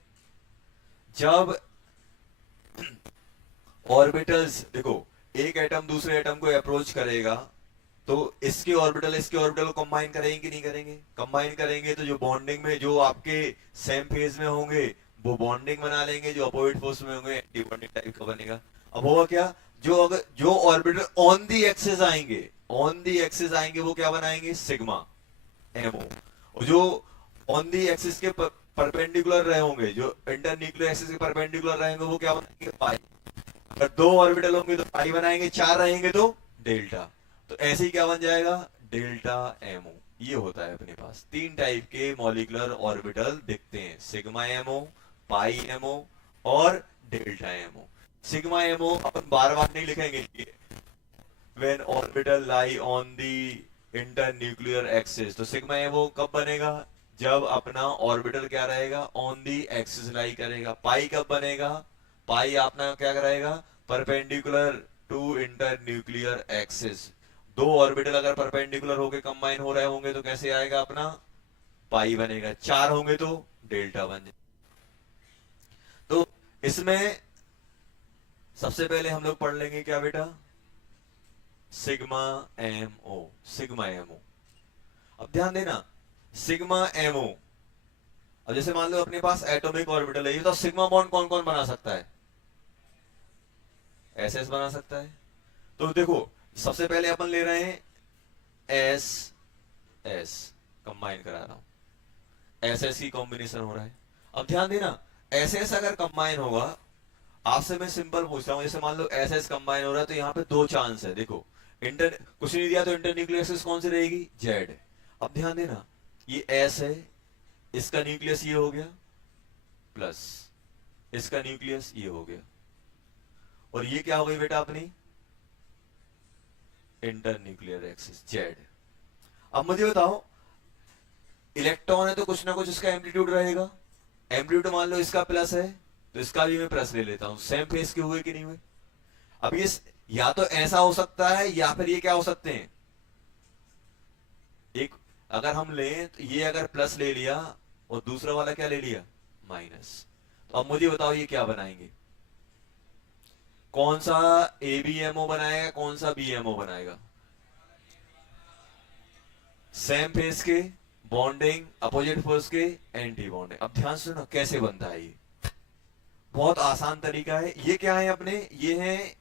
जब ऑर्बिटल्स देखो एक एटम दूसरे एटम को अप्रोच करेगा तो इसके ऑर्बिटल को कंबाइन करेंगे कि नहीं करेंगे, कंबाइन करेंगे तो जो बॉन्डिंग में जो आपके सेम फेज में होंगे वो बॉन्डिंग बना लेंगे, जो अपोजिट फोर्स में होंगे एंटी बॉन्डिंग टाइप का बनेगा। अब होगा क्या, जो ऑर्बिटल ऑन दी एक्सिस आएंगे, ऑन दी एक्सिस आएंगे वो क्या बनाएंगे, सिग्मा एमओ। और जो ऑन दी एक्सिस के परपेंडिकुलर रहे होंगे, जो इंटरन्यूक्लियर एक्सिस के परपेंडिकुलर रहेंगे वो क्या बनाएंगे, पाई। अगर दो ऑर्बिटल होंगे तो पाई बनाएंगे, चार रहेंगे तो डेल्टा। तो ऐसे ही क्या बन जाएगा, डेल्टा एमओ। ये होता है अपने पास तीन टाइप के मॉलिक्यूलर ऑर्बिटल दिखते हैं, सिग्मा एमओ, पाई एमओ और डेल्टा एमओ। सिग्मा एमओ अपन बार बार नहीं लिखेंगे, when orbital lie on the internuclear axis. तो सिग्मा एमओ कब बनेगा, जब अपना ऑर्बिटल क्या रहेगा, ऑन दी एक्सिस लाई करेगा। पाई कब बनेगा, पाई अपना क्या रहेगा, परपेंडिकुलर टू इंटरन्यूक्लियर एक्सिस। दो ऑर्बिटल अगर परपेंडिकुलर होके कंबाइन हो रहे होंगे तो कैसे आएगा अपना, पाई बनेगा। चार होंगे तो डेल्टा बन जाए। तो इसमें सबसे पहले हम लोग पढ़ लेंगे क्या बेटा, सिग्मा एमओ, सिग्मा एमओ। अब ध्यान देना, सिग्मा एमओ, अब जैसे मान लो अपने पास एटॉमिक ऑर्बिटल है, ये तो सिग्मा बॉन्ड कौन कौन बना सकता है, एस एस बना सकता है। तो देखो सबसे पहले अपन ले रहे हैं एस एस, कंबाइन करा रहा हूं, एस एस की कॉम्बिनेशन हो रहा है। अब ध्यान देना, एस एस अगर कंबाइन होगा, आपसे मैं सिंपल पूछता हूं, जैसे मान लो एस एस कंबाइन हो रहा है तो यहां पे दो चांस है। देखो इंटर कुछ नहीं दिया तो इंटरन्यूक्लियर एक्सिस कौन सी रहेगी, जेड। अब ध्यान देना, ये एस है, इसका न्यूक्लियस ये हो गया, प्लस इसका न्यूक्लियस ये हो गया, और ये क्या हो गई बेटा अपनी इंटरन्यूक्लियर एक्सिस, जेड। अब मुझे बताओ, इलेक्ट्रॉन है तो कुछ ना कुछ इसका एम्पलीट्यूड रहेगा, एम्पलीट्यूड मान लो इसका प्लस है तो इसका भी मैं प्लस ले लेता हूं, सेम फेस के हुए कि नहीं हुए। अब ये या तो ऐसा हो सकता है या फिर ये क्या हो सकते हैं, एक अगर हम लें तो ये अगर प्लस ले लिया और दूसरा वाला क्या ले लिया, माइनस। तो अब मुझे बताओ ये क्या बनाएंगे, कौन सा एबीएमओ बनाएगा, कौन सा बीएमओ बनाएगा, सेम फेस के बॉन्डिंग, अपोजिट फोर्स के एंटी बॉन्डिंग। अब ध्यान सुनो कैसे बनता है, ये बहुत आसान तरीका है। ये क्या है अपने, ये है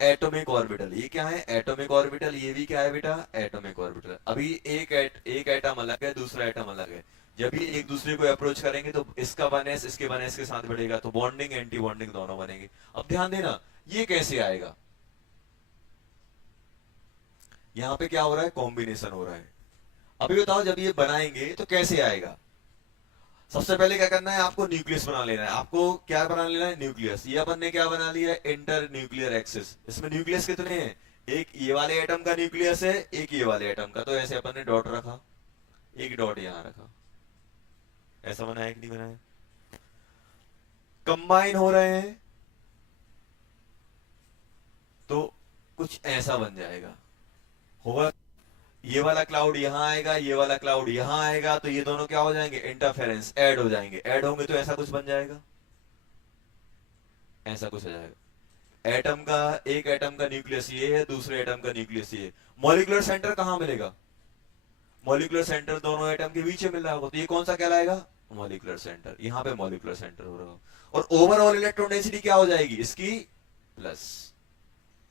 एटॉमिक ऑर्बिटल, ये क्या है एटॉमिक ऑर्बिटल, ये भी क्या है बेटा एटॉमिक ऑर्बिटल। अभी एक एटम अलग है, दूसरा एटम अलग है, जब ये एक दूसरे को अप्रोच करेंगे तो इसका 1s इसके 1s के साथ बढ़ेगा, तो बॉन्डिंग एंटी बॉन्डिंग दोनों बनेंगे। अब ध्यान देना, ये कैसे आएगा, यहां पे क्या हो रहा है, कॉम्बिनेशन हो रहा है। अभी बताओ जब ये बनाएंगे तो कैसे आएगा। सबसे पहले क्या करना है, आपको न्यूक्लियस बना लेना है। आपको क्या बना लेना है, न्यूक्लियस। ये अपन ने क्या बना लिया है, इंटर न्यूक्लियर एक्सिस। इसमें न्यूक्लियस कितने हैं, एक ये वाले एटम का न्यूक्लियस है, एक ये वाले एटम का। तो ऐसे अपन ने डॉट रखा, एक डॉट यहां रखा, ऐसा बनाया कि नहीं बनाया। कंबाइन हो रहे हैं तो कुछ ऐसा बन जाएगा, होगा ये वाला क्लाउड यहां आएगा, ये वाला क्लाउड यहां आएगा, तो ये दोनों क्या हो जाएंगे, इंटरफेरेंस, ऐड हो जाएंगे। ऐड होंगे तो ऐसा कुछ बन जाएगा, ऐसा कुछ हो जाएगा। एटम का, एक एटम का न्यूक्लियस ये है, दूसरे एटम का न्यूक्लियस ये है। मॉलिक्यूलर सेंटर कहां मिलेगा, मॉलिक्यूलर सेंटर दोनों एटम के बीच में मिल रहा होगा, तो ये कौन सा कहलाएगा, मॉलिक्यूलर सेंटर। यहां पे मॉलिक्यूलर सेंटर हो रहा हो, और ओवरऑल इलेक्ट्रॉन डेंसिटी क्या हो जाएगी इसकी, प्लस,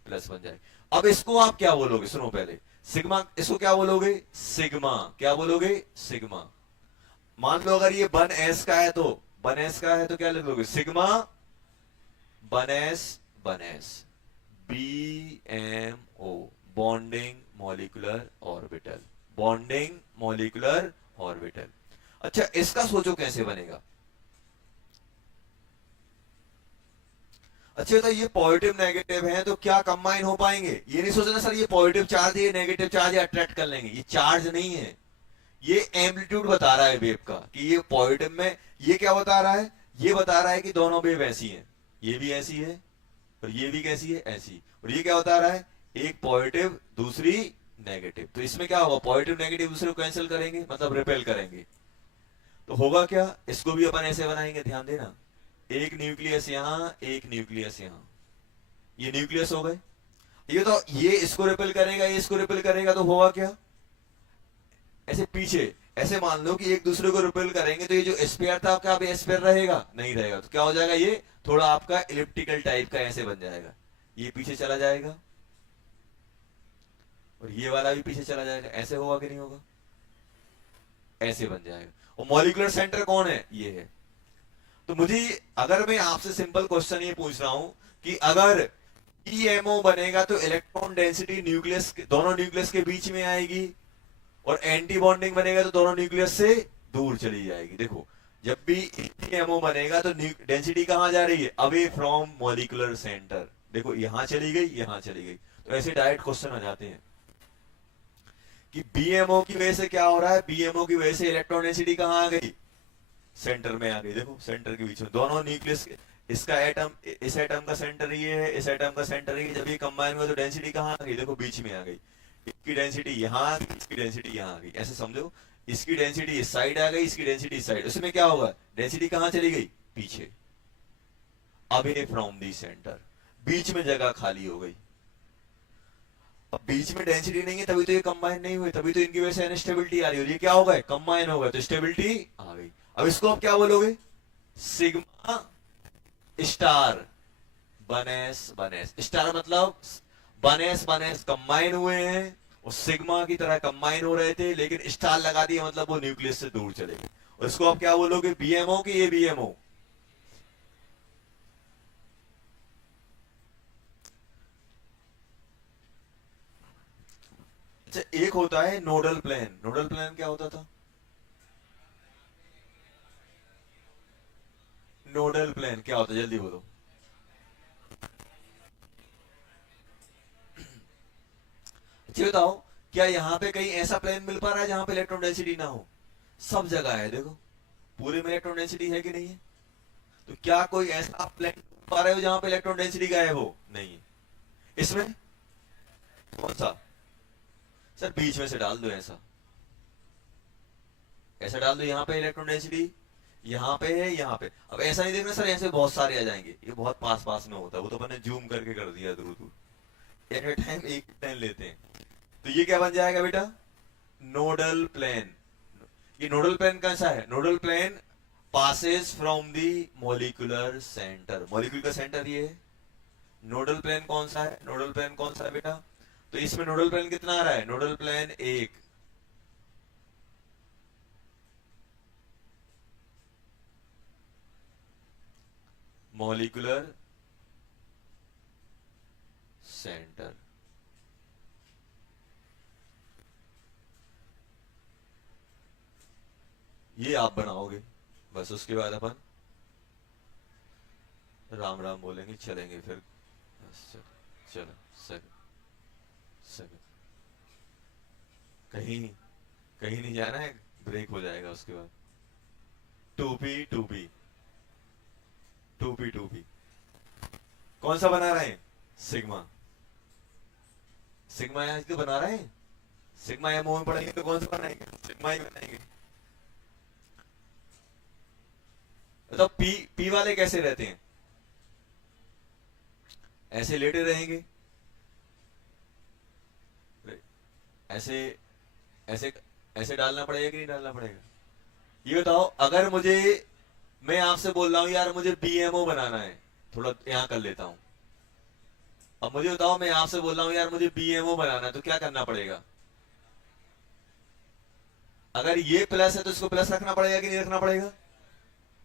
प्लस बन जाएगी। अब इसको आप क्या बोलोगे, सुनो पहले, सिग्मा, इसको क्या बोलोगे, सिग्मा। क्या बोलोगे, सिग्मा। मान लो अगर ये 1s का है तो 1s का है तो क्या लिख लोगे, sigma 1s 1s BMO, bonding molecular orbital, bonding molecular orbital. अच्छा इसका सोचो कैसे बनेगा। अच्छा तो ये पॉजिटिव नेगेटिव है तो क्या कंबाइन हो पाएंगे, ये नहीं सोचना सर ये पॉजिटिव चार्ज है, ये नेगेटिव चार्ज है, अट्रैक्ट कर लेंगे। ये चार्ज नहीं है, ये एम्पलीट्यूड बता रहा है वेव का, कि ये पॉजिटिव में, ये क्या बता रहा है, ये बता रहा है कि दोनों वेव ऐसी हैं, ये भी ऐसी है और ये भी कैसी है, ऐसी। और ये क्या बता रहा है, एक पॉजिटिव दूसरी नेगेटिव। तो इसमें क्या होगा, पॉजिटिव नेगेटिव दूसरे को कैंसिल करेंगे, मतलब रिपेल करेंगे। तो होगा क्या, इसको भी अपन ऐसे बनाएंगे, ध्यान देना। एक न्यूक्लियस यहां, एक न्यूक्लियस यहां, ये न्यूक्लियस हो गए। ये तो ये इसको रिपेल करेगा, ये इसको रिपेल करेगा, तो होगा क्या, ऐसे पीछे ऐसे मान लो कि एक दूसरे को रिपेल करेंगे, तो ये जो स्पेयर था क्या अभी स्पेयर रहेगा, नहीं रहेगा। तो क्या हो जाएगा, ये थोड़ा आपका इलिप्टिकल टाइप का ऐसे बन जाएगा, ये पीछे चला जाएगा और ये वाला भी पीछे चला जाएगा। ऐसे होगा कि नहीं होगा, ऐसे बन जाएगा। और मॉलिक्यूलर सेंटर कौन है, ये है। तो मुझे, अगर मैं आपसे सिंपल क्वेश्चन ये पूछ रहा हूं कि अगर ईएमओ बनेगा तो इलेक्ट्रॉन डेंसिटी न्यूक्लियस, दोनों न्यूक्लियस के बीच में आएगी, और एंटी बॉन्डिंग बनेगा तो दोनों न्यूक्लियस से दूर चली जाएगी। देखो, जब भी ईएमओ बनेगा तो डेंसिटी कहां जा रही है, अवे फ्रॉम मॉलिक्यूलर सेंटर। देखो यहां चली गई, यहां चली गई। तो ऐसे डायरेक्ट क्वेश्चन आ जाते हैं कि बीएमओ की वजह से क्या हो रहा है, बीएमओ की वजह से इलेक्ट्रॉन डेंसिटी कहां आ गई, सेंटर में आ गई। देखो सेंटर के बीच में दोनों न्यूक्लियस, इसका एटम, इस एटम का सेंटर ये है, इस एटम का सेंटर ये, जब ये कंबाइन हुआ तो डेंसिटी कहां आ गई, देखो बीच में आ गई। इसकी डेंसिटी यहां आ गई, इसकी डेंसिटी यहां आ गई, ऐसे समझो। इसकी डेंसिटी इस साइड आ गई, इसकी डेंसिटी इस साइड, उसमें क्या होगा, डेंसिटी कहां चली गई, पीछे, अवे फ्रॉम दी सेंटर, बीच में जगह खाली हो गई। अब बीच में डेंसिटी नहीं है, तभी तो ये कंबाइन नहीं हुए, तभी तो इनकी वजह से अनस्टेबिलिटी आ रही है। ये क्या हो गए, कंबाइन हो गए, तो स्टेबिलिटी आ गई। अब इसको आप क्या बोलोगे, सिग्मा स्टार बनेस बनेस। स्टार मतलब बनेस बनेस कंबाइन हुए हैं, और सिग्मा की तरह कंबाइन हो रहे थे, लेकिन स्टार लगा दिया मतलब वो न्यूक्लियस से दूर चले गए। और इसको आप क्या बोलोगे, बीएमओ की, ये बीएमओ। अच्छा, एक होता है नोडल प्लेन। नोडल प्लेन क्या होता था, नोडल प्लेन क्या होता है, जल्दी बोलो। अच्छा बताओ, क्या यहाँ पे कहीं ऐसा प्लेन मिल पा रहा है जहां पे इलेक्ट्रॉन डेंसिटी ना हो, सब जगह है। देखो पूरे में इलेक्ट्रॉन डेंसिटी है कि नहीं है। तो क्या कोई ऐसा प्लेन पा रहे हो जहां पे इलेक्ट्रॉन डेंसिटी गायब हो, नहीं है। इसमें कौन सा, सर बीच में से डाल दो, ऐसा ऐसा डाल दो, यहाँ पे इलेक्ट्रॉन डेंसिटी यहाँ पे है, यहाँ पे। अब ऐसा नहीं देखना सर ऐसे बहुत सारे आ जाएंगे, ये बहुत पास पास में होता है, वो तो अपन ने जूम करके कर दिया दूर दूर। एट ए टाइम एक प्लेन लेते हैं, तो ये क्या बन जाएगा बेटा, नोडल प्लेन। ये नोडल प्लेन कैसा है, nodal plane passes from the molecular centre. Molecule का सेंटर ये है। नोडल प्लेन कौन सा है, नोडल प्लेन कौन सा है बेटा, तो इसमें नोडल प्लेन कितना आ रहा है, नोडल प्लेन एक। मॉलिक्यूलर सेंटर, ये आप बनाओगे, बस उसके बाद अपन राम राम बोलेंगे, चलेंगे फिर। चलो चलो, सक सक कहीं कहीं नहीं जाना है, ब्रेक हो जाएगा उसके बाद। टूपी टूपी, टूपी टूपी कौन सा बना रहे हैं, सिग्मा। सिग्मा यहाँ तो बना रहे हैं, सिग्मा या मुंह में पड़ेंगे तो कौन सा बनाएंगे, सिग्मा ही बनाएंगे। तो पी पी वाले कैसे रहते हैं, ऐसे लेटे रहेंगे, ऐसे ऐसे ऐसे डालना पड़ेगा कि नहीं डालना पड़ेगा। ये बताओ, अगर मुझे, मैं आपसे बोल रहा हूं यार मुझे बीएमओ बनाना है, थोड़ा यहां कर लेता हूं। अब मुझे बताओ, मैं आपसे बोल रहा हूं यार मुझे बीएमओ बनाना है, तो क्या करना पड़ेगा। अगर ये प्लस है तो इसको प्लस रखना पड़ेगा कि नहीं रखना पड़ेगा,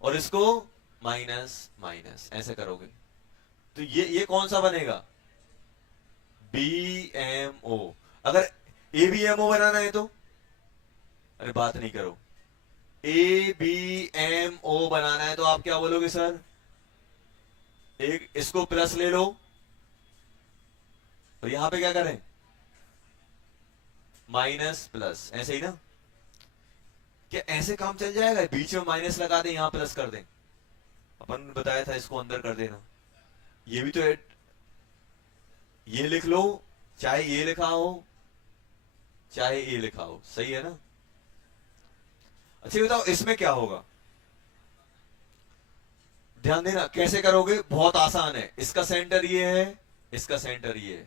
और इसको माइनस माइनस, ऐसे करोगे तो ये कौन सा बनेगा, बीएमओ। अगर एबीएमओ बनाना है तो, अरे बात नहीं करो, ए बी एम ओ बनाना है तो आप क्या बोलोगे सर, एक इसको प्लस ले लो, और यहां पे क्या करें, माइनस प्लस, ऐसे ही ना। क्या ऐसे काम चल जाएगा, बीच में माइनस लगा दें, यहां प्लस कर दें। अपन ने बताया था इसको अंदर कर देना। ये भी तो ये लिख लो, चाहे ये लिखा हो, चाहे ए लिखा हो, सही है ना। अच्छा बताओ इसमें क्या होगा, ध्यान देना कैसे करोगे, बहुत आसान है। इसका सेंटर ये है, इसका सेंटर ये है।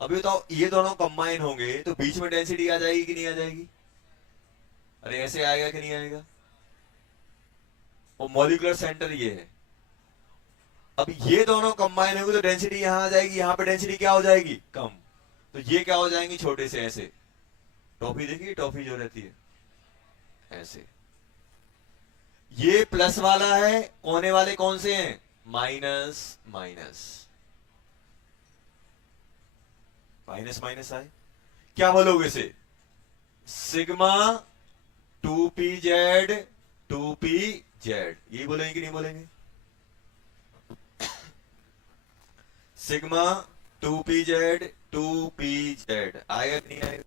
अभी बताओ ये दोनों कंबाइन होंगे तो बीच में डेंसिटी आ जाएगी कि नहीं आ जाएगी? अरे ऐसे आएगा कि नहीं आएगा? वो मॉलिक्यूलर सेंटर ये है। अब ये दोनों कंबाइन होंगे तो डेंसिटी यहां आ जाएगी, यहां पे डेंसिटी क्या हो जाएगी, कम। तो ये क्या हो जाएंगी, छोटे से ऐसे। टॉफी देखिए, टॉफी जो रहती है ऐसे। ये प्लस वाला है, कोने वाले कौन से हैं, माइनस माइनस। माइनस माइनस आए, क्या बोलोगे इसे, सिग्मा 2pz 2pz, यही बोलेंगे कि नहीं बोलेंगे? सिग्मा 2pz 2pz आएगा कि नहीं आएगा?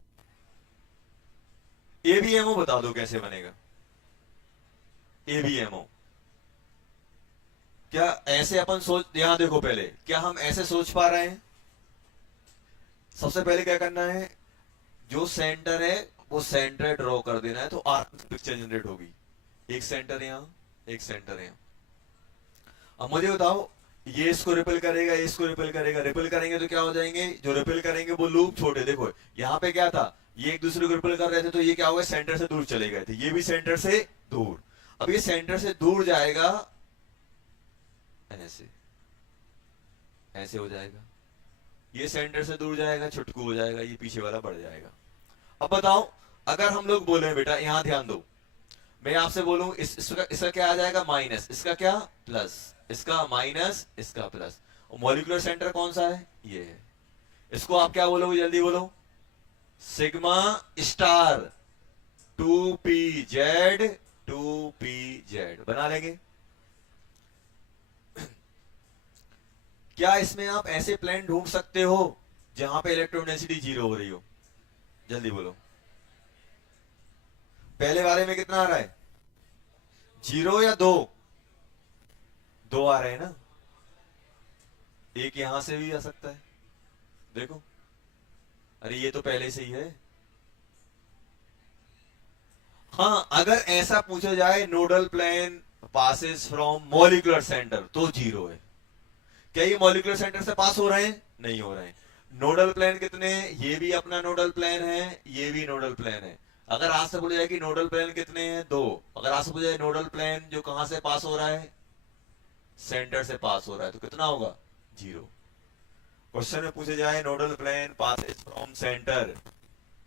एबीएमओ बता दो कैसे बनेगा, एबीएमओ। क्या ऐसे अपन सोच, यहां देखो पहले, क्या हम ऐसे सोच पा रहे हैं? सबसे पहले क्या करना है, जो सेंटर है वो सेंटर ड्रॉ कर देना है, तो आराम से पिक्चर जनरेट होगी। एक सेंटर यहां, एक सेंटर यहां। अब मुझे बताओ, ये इसको रिपेल करेगा, ये इसको रिपेल करेगा, रिपेल करेंगे तो क्या हो जाएंगे, जो रिपेल करेंगे वो लूप छोटे। देखो यहां पे क्या था, ये एक दूसरे को रिपेल कर रहे थे, तो ये क्या होगा, सेंटर से दूर चले गए थे, ये भी सेंटर से दूर। अब ये सेंटर से दूर जाएगा ऐसे, ऐसे हो जाएगा। ये सेंटर से दूर जाएगा, छुटकू हो जाएगा, ये पीछे वाला बढ़ जाएगा। अब बताओ, अगर हम लोग बोले बेटा, यहां ध्यान दो, मैं आपसे बोलूं इसका क्या आ जाएगा, माइनस, इसका क्या प्लस, इसका माइनस, इसका प्लस। और मॉलिक्यूलर सेंटर कौन सा है, ये है। इसको आप क्या बोलोगे, जल्दी बोलो, सिग्मा स्टार 2pz 2pz बना लेंगे। क्या इसमें आप ऐसे प्लेन ढूंढ सकते हो जहां पे इलेक्ट्रॉन डेंसिटी 0 हो रही हो? जल्दी बोलो, पहले वाले में कितना आ रहा है, 0 या 2? 2 आ रहे हैं ना, एक यहां से भी आ सकता है, देखो। अरे ये तो पहले से ही है। हाँ, अगर ऐसा पूछा जाए nodal plane passes from molecular centre तो 0 है। क्या ये मॉलिक्यूलर सेंटर से पास हो रहे हैं, नहीं हो रहे हैं। नोडल प्लेन कितने हैं, ये भी अपना नोडल प्लेन है, ये भी नोडल प्लेन है। अगर आज से बोला जाए कि नोडल प्लेन कितने हैं, 2। अगर आज से बोला जाए नोडल प्लेन जो कहां से पास हो रहा है, सेंटर से पास हो रहा है, तो कितना होगा, 0। क्वेश्चन में पूछे जाए nodal plane passes from centre,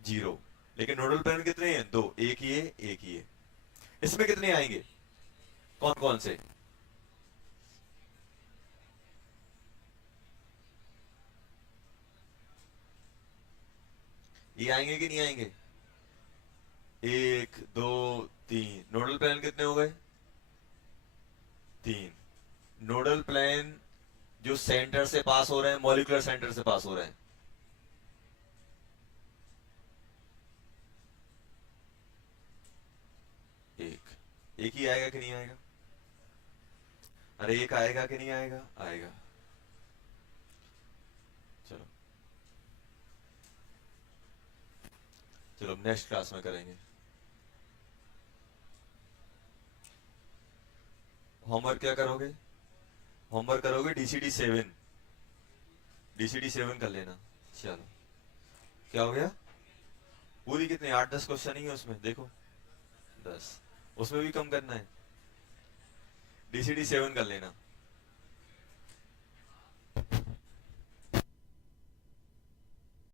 0। लेकिन नोडल प्लेन कितने हैं, 2, एक ये एक ये। इसमें कितने आएंगे, कौन कौन से, ये आएंगे कि नहीं आएंगे, 1 2 3। नोडल प्लेन कितने हो गए, 3। नोडल प्लेन जो सेंटर से पास हो रहे हैं, मॉलिक्यूलर सेंटर से पास हो रहे हैं, एक ही आएगा कि नहीं आएगा? अरे एक आएगा कि नहीं आएगा, आएगा। चलो चलो नेक्स्ट क्लास में करेंगे। होमवर्क क्या करोगे, होमवर्क करोगे डीसीडी 7, डीसीडी 7 कर लेना। चलो, क्या हो गया, पूरी कितने, 8-10 क्वेश्चन ही है उसमें, देखो 10, उसमें भी कम करना है, डीसीडी 7 कर लेना।